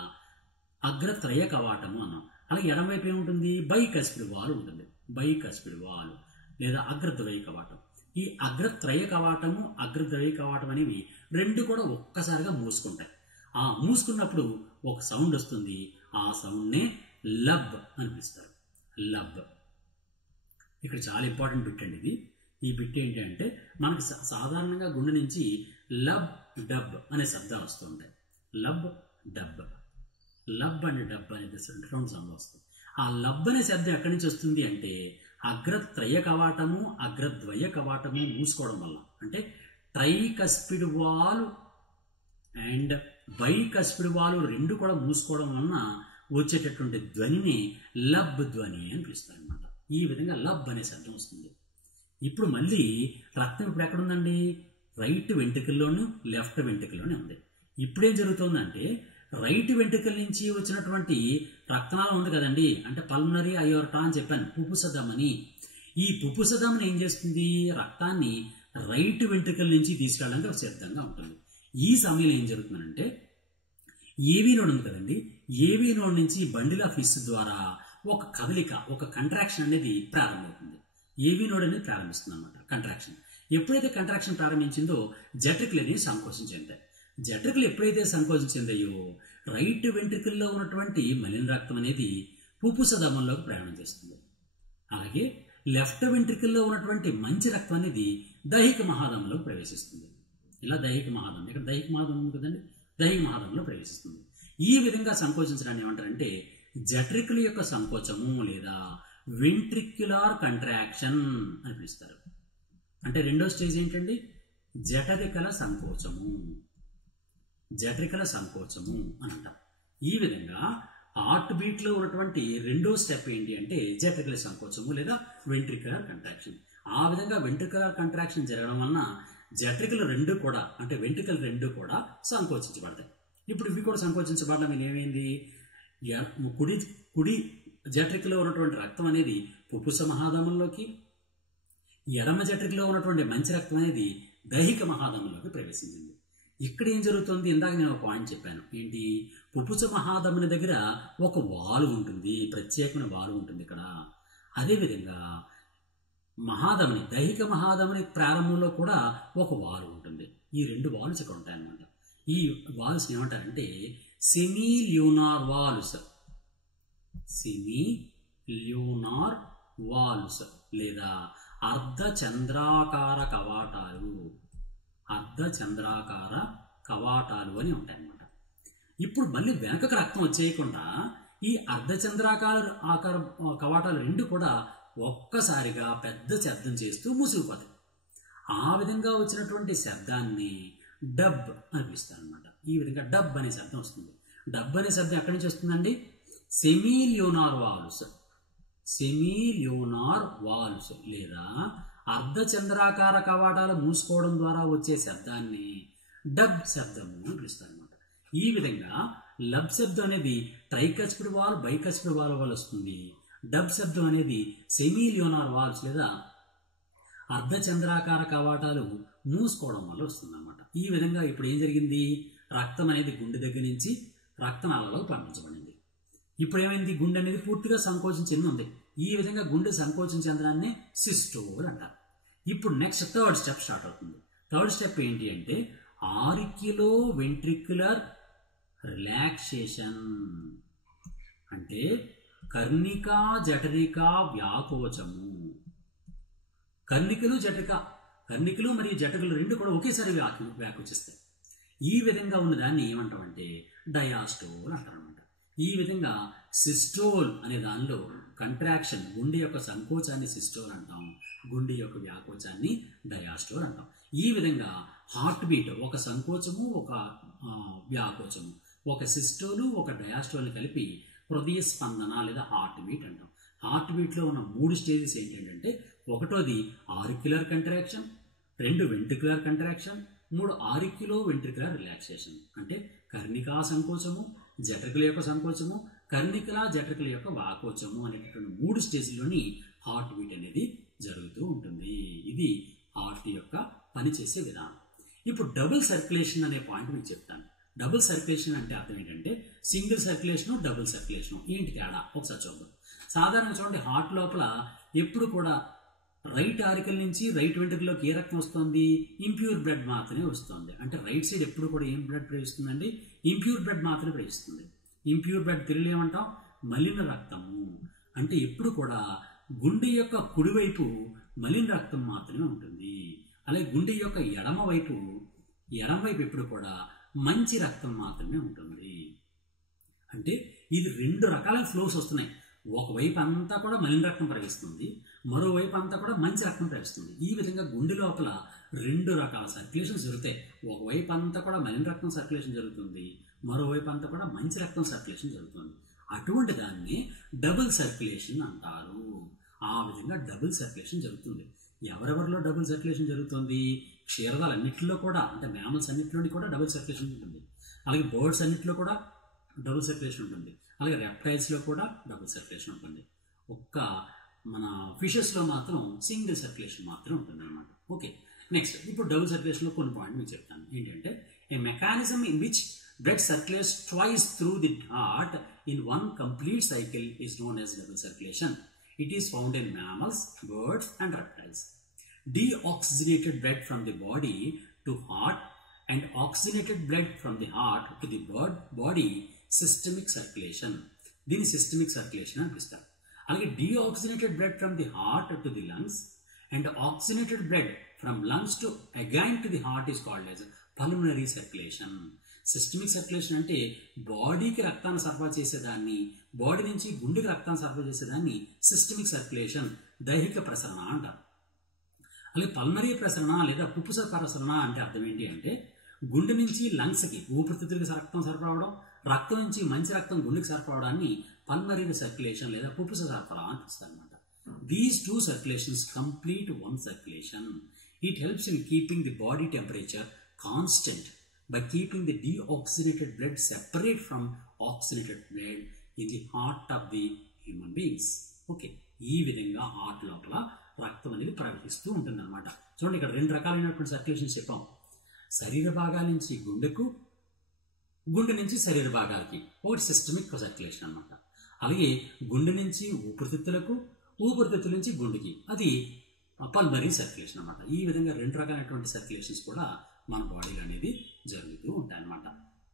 అగ్రత్రయ కవాటము అన్నాం. అలాగే ఎడమవైపు ఏముంటుంది? బైకస్పిడ్ వాల్ ఉంటుంది. బైకస్పిడ్ వాల్ లేదా అగ్రద్వయ కవాటం. ఈ అగ్రత్రయ కవాటము అగ్రద్వయ కవాటం అనేవి రెండు కూడా ఒక్కసారిగా మూసుకుంటాయి. ఆ మూసుకున్నప్పుడు ఒక సౌండ్ వస్తుంది. ఆ సౌండ్నే లబ్ అని పిలుస్తారు. లబ్ ఇక్కడ చాలా ఇంపార్టెంట్ బిట్ అండి ఇది. ఈ బిట్ ఏంటి అంటే మనకు సాధారణంగా గుండె నుంచి లబ్ డబ్ అనే శబ్దాలు వస్తూ ఉంటాయి. Lub dub, lub and dub అనేది రెండు సౌండ్ వస్తుంది. ఆ లబ్ అనే శబ్దం ఎక్కడి నుంచి వస్తుంది అంటే అగ్రత్రయ కవాటము అగ్రద్వయ కవాటము మూసుకోవడం వల్ల, అంటే tricuspid wall and bicuspid wall రెండు కూడా మూసుకోవడం వలన వచ్చేటటువంటి ధ్వనిని లబ్ ధ్వని అని పిలుస్తారు అనమాట. ఈ విధంగా లబ్ అనే శబ్దం వస్తుంది. ఇప్పుడు మళ్ళీ రక్తం ఇప్పుడు ఎక్కడుందండి? రైట్ వెంట్రుకల్లోను లెఫ్ట్ వెంట్రుకల్లోనే ఉంది. ఇప్పుడేం జరుగుతుందంటే రైట్ వెంట్రుకల నుంచి వచ్చినటువంటి రక్తనాళం ఉంది కదండి, అంటే పల్మనరీ అయోర్టా అని చెప్పాను, పుపుసధమని. ఈ పుపుసధమని ఏం చేస్తుంది? రక్తాన్ని రైట్ వెంట్రుకల నుంచి తీసుకెళ్ళడానికి సిద్ధంగా ఉంటుంది. ఈ సమయంలో ఏం జరుగుతుందంటే ఏవీ నోడ్ ఉంది కదండి, ఏవీ నోడ్ నుంచి బండిల్ ఆఫ్ ఫిష్ ద్వారా ఒక కదలిక, ఒక కంట్రాక్షన్ అనేది ప్రారంభమవుతుంది. ఏవీ నోడ్ అనేది ప్రారంభిస్తుంది అన్నమాట కంట్రాక్షన్. ఎప్పుడైతే కంట్రాక్షన్ ప్రారంభించిందో జఠరికలు అనేవి సంకోచం చెందాయి. జఠరికలు ఎప్పుడైతే సంకోచం చెందాయో రైట్ వెంట్రుకల్లో ఉన్నటువంటి మలిన రక్తం అనేది పుపుసధమంలోకి ప్రయాణం చేస్తుంది. అలాగే లెఫ్ట్ వెంట్రుకల్లో ఉన్నటువంటి మంచి రక్తం అనేది దైహిక మహాధమంలోకి ప్రవేశిస్తుంది. ఇలా దైహిక మహాధమం, ఇక్కడ దైహిక మహాధమం ఉంది కదండి, దైహిక మహాధమంలో ప్రవేశిస్తుంది. ఈ విధంగా సంకోచించడాన్ని ఏమంటారంటే జఠరికల యొక్క సంకోచము లేదా వెంట్రిక్యులర్ కంట్రాక్షన్ అని పిలుస్తారు. అంటే రెండో స్టేజ్ ఏంటండి? జఠరికల సంకోచము, జఠరికల సంకోచము అని అంటారు. ఈ విధంగా హార్ట్ బీట్ లో ఉన్నటువంటి రెండో స్టెప్ ఏంటి అంటే జఠరికల సంకోచము లేదా వెంట్రిక్యులర్ కంట్రాక్షన్. ఆ విధంగా వెంట్రిక్యులర్ కంట్రాక్షన్ జరగడం వలన జఠరికలు రెండు కూడా అంటే వెంట్రికలు రెండు కూడా సంకోచించబడతాయి. ఇప్పుడు ఇవి కూడా సంకోచించబడడం ఏమైంది? కుడి జఠరికలో ఉన్నటువంటి రక్తం అనేది పుపుస మహాధమంలోకి, ఎడమ జఠరికలో ఉన్నటువంటి మంచి రక్తం అనేది దైహిక మహాధమంలోకి ప్రవేశించింది. ఇక్కడ ఏం జరుగుతుంది? ఇందాక నేను ఒక పాయింట్ చెప్పాను ఏంటి? పుపుస మహాధమని దగ్గర ఒక వాల్వ్ ఉంటుంది, ప్రత్యేకమైన వాల్వ్ ఉంటుంది ఇక్కడ. అదేవిధంగా మహాధమని దైహిక మహాధమని ప్రారంభంలో కూడా ఒక వాల్వ్ ఉంటుంది. ఈ రెండు వాల్వ్స్ ఇక్కడ ఉంటాయన్నమాట. ఈ వాల్వ్స్ ఏమంటారంటే semi lunar valves, semi lunar valves లేదా అర్ధ చంద్రాకార కవాటాలు, అర్ధ చంద్రాకార కవాటాలు అని ఉంటాయి అన్నమాట. ఇప్పుడు మళ్ళీ వెనకకు రక్తం వచ్చేయకుండా ఈ అర్ధచంద్రాకార ఆకార కవాటాలు రెండు కూడా ఒక్కసారిగా పెద్ద శబ్దం చేస్తూ మూసుకుపోతాయి. ఆ విధంగా వచ్చినటువంటి శబ్దాన్ని డబ్ అని పిలుస్తారు అనమాట. ఈ విధంగా డబ్ అనే శబ్దం వస్తుంది. డబ్ అనే శబ్దం ఎక్కడి నుంచి వస్తుందండి? సెమీల్యూనార్ వాల్వ్స్, సెమీల్యూనార్ వాల్వ్స్ లేదా అర్ధచంద్రాకార కవాటాలు మూసుకోవడం ద్వారా వచ్చే శబ్దాన్ని డబ్ శబ్దము అని పిలుస్తారు అనమాట. ఈ విధంగా లబ్ శబ్దం అనేది ట్రైకస్పిడ్ వాల్వ్, బైకస్పిడ్ వాల్వ్ వల్ల వస్తుంది. డబ్ శబ్దం అనేది సెమీల్యూనార్ వాల్వ్స్ లేదా అర్ధచంద్రాకార కవాటాలు మూసుకోవడం వల్ల వస్తుందన్నమాట. ఈ విధంగా ఇప్పుడు ఏం జరిగింది? రక్తం అనేది గుండె దగ్గర నుంచి రక్తనాళాలకు పంపించబడింది. ఇప్పుడు ఏమైంది? గుండె అనేది పూర్తిగా సంకోచం చెంది ఉంది. ఈ విధంగా గుండె సంకోచం చెందడాన్ని సిస్టోల్ అంటారు. ఇప్పుడు నెక్స్ట్ థర్డ్ స్టెప్ స్టార్ట్ అవుతుంది. థర్డ్ స్టెప్ ఏంటి అంటే ఆరిక్యులో వెంట్రిక్యులర్ రిలాక్సేషన్. అంటే కర్ణికా జఠరికా వ్యాకోచము. కర్ణికలు మరియు జఠరికలు రెండు కూడా ఒకేసారి వ్యాకోచిస్తాయి. ఈ విధంగా ఉన్నదాన్ని ఏమంటామంటే డయాస్టోల్ అంటారనమాట. ఈ విధంగా సిస్టోల్ అనే దానిలో కంట్రాక్షన్, గుండె యొక్క సంకోచాన్ని సిస్టోల్ అంటాం, గుండె యొక్క వ్యాకోచాన్ని డయాస్టోల్ అంటాం. ఈ విధంగా హార్ట్ బీట్ ఒక సంకోచము, ఒక వ్యాకోచము, ఒక సిస్టోలు, ఒక డయాస్టోల్ని కలిపి హృదయ స్పందన లేదా హార్ట్ బీట్ అంటాం. హార్ట్ బీట్లో ఉన్న 3 స్టేజెస్ ఏంటంటే ఒకటోది auricular contraction, 2 ventricular contraction, 3 auriculo ventricular relaxation. అంటే కర్ణికా సంకోచము, జఠరికల యొక్క సంకోచము, కర్ణికల జఠరికల యొక్క వాకోచము అనేటటువంటి 3 స్టేజ్లోని హార్ట్ బీట్ అనేది జరుగుతూ ఉంటుంది. ఇది హార్ట్ యొక్క పనిచేసే విధానం. ఇప్పుడు డబుల్ సర్క్యులేషన్ అనే పాయింట్ మీకు చెప్తాను. డబుల్ సర్క్యులేషన్ అంటే అర్థం ఏంటంటే సింగిల్ సర్క్యులేషను, డబుల్ సర్క్యులేషను. ఏంటి తేడా ఒకసారి చూద్దాం. సాధారణంగా చూడండి, హార్ట్ లోపల ఎప్పుడు కూడా రైట్ ఆరికల్ నుంచి రైట్ వెంట్రుకలోకి ఏ రక్తం వస్తుంది? ఇంప్యూర్ బ్లడ్ మాత్రమే వస్తుంది. అంటే రైట్ సైడ్ ఎప్పుడు కూడా ఏం బ్లడ్ ప్రవహిస్తుందండి? ఇంప్యూర్ బ్లడ్ మాత్రమే ప్రవహిస్తుంది. ఇంప్యూర్ బ్లడ్ తెలుగులో ఏమంటాం? మలిన రక్తము. అంటే ఎప్పుడు కూడా గుండె యొక్క కుడివైపు మలిన రక్తం మాత్రమే ఉంటుంది. అలాగే గుండె యొక్క ఎడమ వైపు ఎప్పుడు కూడా మంచి రక్తం మాత్రమే ఉంటుంది. అంటే ఇది 2 రకాల ఫ్లోస్ వస్తున్నాయి. ఒకవైపు అంతా కూడా మలిన రక్తం ప్రవహిస్తుంది, మరోవైపు అంతా కూడా మంచి రక్తం ప్రవహిస్తుంది. ఈ విధంగా గుండె లోపల 2 రకాల సర్క్యులేషన్ జరుగుతాయి. ఒకవైపు అంతా కూడా మలిన రక్తం సర్క్యులేషన్ జరుగుతుంది, మరోవైపు అంతా కూడా మంచి రక్తం సర్క్యులేషన్ జరుగుతుంది. అటువంటి దాన్ని డబుల్ సర్క్యులేషన్ అంటారు. ఆ విధంగా డబుల్ సర్క్యులేషన్ జరుగుతుంది. ఎవరెవరిలో డబుల్ సర్క్యులేషన్ జరుగుతుంది? క్షీరదాలు అన్నింటిలో కూడా, అంటే మ్యామల్స్ అన్నింటిలోని కూడా డబుల్ సర్క్యులేషన్ ఉంటుంది. అలాగే బర్డ్స్ అన్నింటిలో కూడా డబుల్ సర్క్యులేషన్ ఉంటుంది. అలాగే రెప్టైల్స్లో కూడా డబుల్ సర్క్యులేషన్ ఉంటుంది. ఒక్క మన ఫిషెస్లో మాత్రం సింగిల్ సర్క్యులేషన్ మాత్రం ఉంటుంది అనమాట. ఓకే, నెక్స్ట్ ఇప్పుడు డబుల్ సర్క్యులేషన్లో కొన్ని పాయింట్ మీకు చెప్తాను. ఏంటంటే a mechanism in which blood circulates twice through the heart in one complete cycle is known as double circulation. It is found in mammals, birds and reptiles. Deoxygenated blood from the body to heart and oxygenated blood from the heart to the body systemic circulation. దీని systemic circulation అని పిలుస్తారు. అలాగే deoxygenated blood from the heart to the lungs and oxygenated blood from lungs to again to the heart is called as pulmonary circulation. Systemic circulation అంటే బాడీకి రక్తాన్ని సరఫరా చేసేదాన్ని, బాడీ నుంచి గుండెకి రక్తాన్ని సరఫరా చేసేదాన్ని సిస్టమిక్ సర్క్యులేషన్, దైహిక ప్రసరణ అంటారు. అలాగే పల్మరీ ప్రసరణ లేదా పుప్పుస ప్రసరణ అంటే అర్థం ఏంటి అంటే గుండె నుంచి లంగ్స్కి ఊపిరితిత్తులకి రక్తం సరఫరా అవడం, రక్తం నుంచి మంచి రక్తం గుండెకి సరఫరా అవడాన్ని పల్మరీ సర్క్యులేషన్ లేదా పుప్పుస సరఫరా అని పిలుస్తారు అనమాట. These 2 circulations complete one circulation. It helps in keeping the body temperature constant by keeping the deoxygenated blood separate from oxygenated blood in the heart of the human beings. Okay, ఈ విధంగా హార్ట్ లోపల రక్తం అనేది ప్రవహిస్తూ ఉంటుంది అనమాట. చూడండి, ఇక్కడ 2 రకాలైనటువంటి సర్క్యులేషన్స్ చెప్పాం. శరీర భాగాల నుంచి గుండెకు, గుండె నుంచి శరీర భాగాలకి ఒకటి సిస్టమిక్ సర్క్యులేషన్ అనమాట. అలాగే గుండె నుంచి ఊపిరితిత్తులకు, ఊపిరితిత్తుల నుంచి గుండెకి అది పల్మరీ సర్క్యులేషన్ అనమాట. ఈ విధంగా 2 రకాలైనటువంటి సర్క్యులేషన్స్ కూడా మన బాడీలో అనేది జరుగుతూ ఉంటాయి అన్నమాట.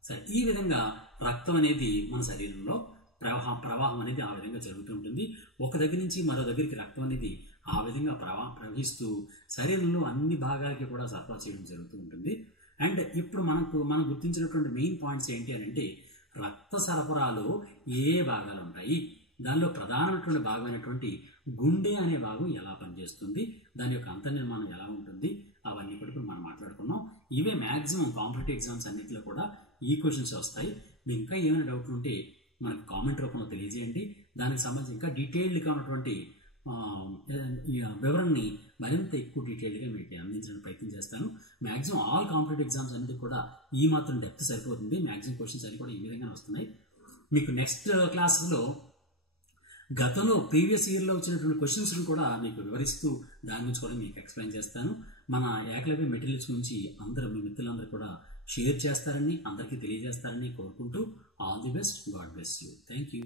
సరే, ఈ విధంగా రక్తం అనేది మన శరీరంలో ప్రవాహం అనేది ఆ విధంగా జరుగుతూ ఉంటుంది. ఒక దగ్గర నుంచి మరో దగ్గరికి రక్తం అనేది ఆ విధంగా ప్రవహిస్తూ శరీరంలో అన్ని భాగాలకి కూడా సరఫరా చేయడం జరుగుతూ ఉంటుంది. అండ్ ఇప్పుడు మనం గుర్తించినటువంటి మెయిన్ పాయింట్స్ ఏంటి అని అంటే రక్త సరఫరాలో ఏ భాగాలు ఉంటాయి, దానిలో ప్రధానమైనటువంటి భాగమైనటువంటి గుండె అనే భాగం ఎలా పనిచేస్తుంది, దాని యొక్క అంతర్నిర్మాణం ఎలా ఉంటుంది, అవన్నీ కూడా ఇప్పుడు మనం మాట్లాడుకున్నాం. ఇవే మ్యాక్సిమం కాంపిటేటివ్ ఎగ్జామ్స్ అన్నింటిలో కూడా ఈ క్వశ్చన్స్ వస్తాయి. మీకు ఇంకా ఏమైనా డౌట్ ఉంటే మనకు కామెంట్ రూపంలో తెలియజేయండి. దానికి సంబంధించి ఇంకా డీటెయిల్డ్గా ఉన్నటువంటి వివరణని మరింత ఎక్కువ డీటెయిల్గా మీకు అందించడానికి ప్రయత్నం చేస్తాను. మ్యాక్సిమం ఆల్ కాంపిటేటివ్ ఎగ్జామ్స్ అనేది కూడా ఈ మాత్రం డెప్త్ సరిపోతుంది. మ్యాక్సిమం క్వశ్చన్స్ అన్ని కూడా ఈ విధంగా వస్తున్నాయి. మీకు నెక్స్ట్ క్లాస్లో గతంలో ప్రీవియస్ ఇయర్లో వచ్చినటువంటి క్వశ్చన్స్ కూడా మీకు వివరిస్తూ దాని గురించి కూడా మీకు ఎక్స్ప్లెయిన్ చేస్తాను. మన ఏకలవ్య మెటీరియల్స్ గురించి అందరూ మీ మిత్రులందరూ కూడా షేర్ చేస్తారని, అందరికీ తెలియజేస్తారని కోరుకుంటూ all the best. God bless you. Thank you.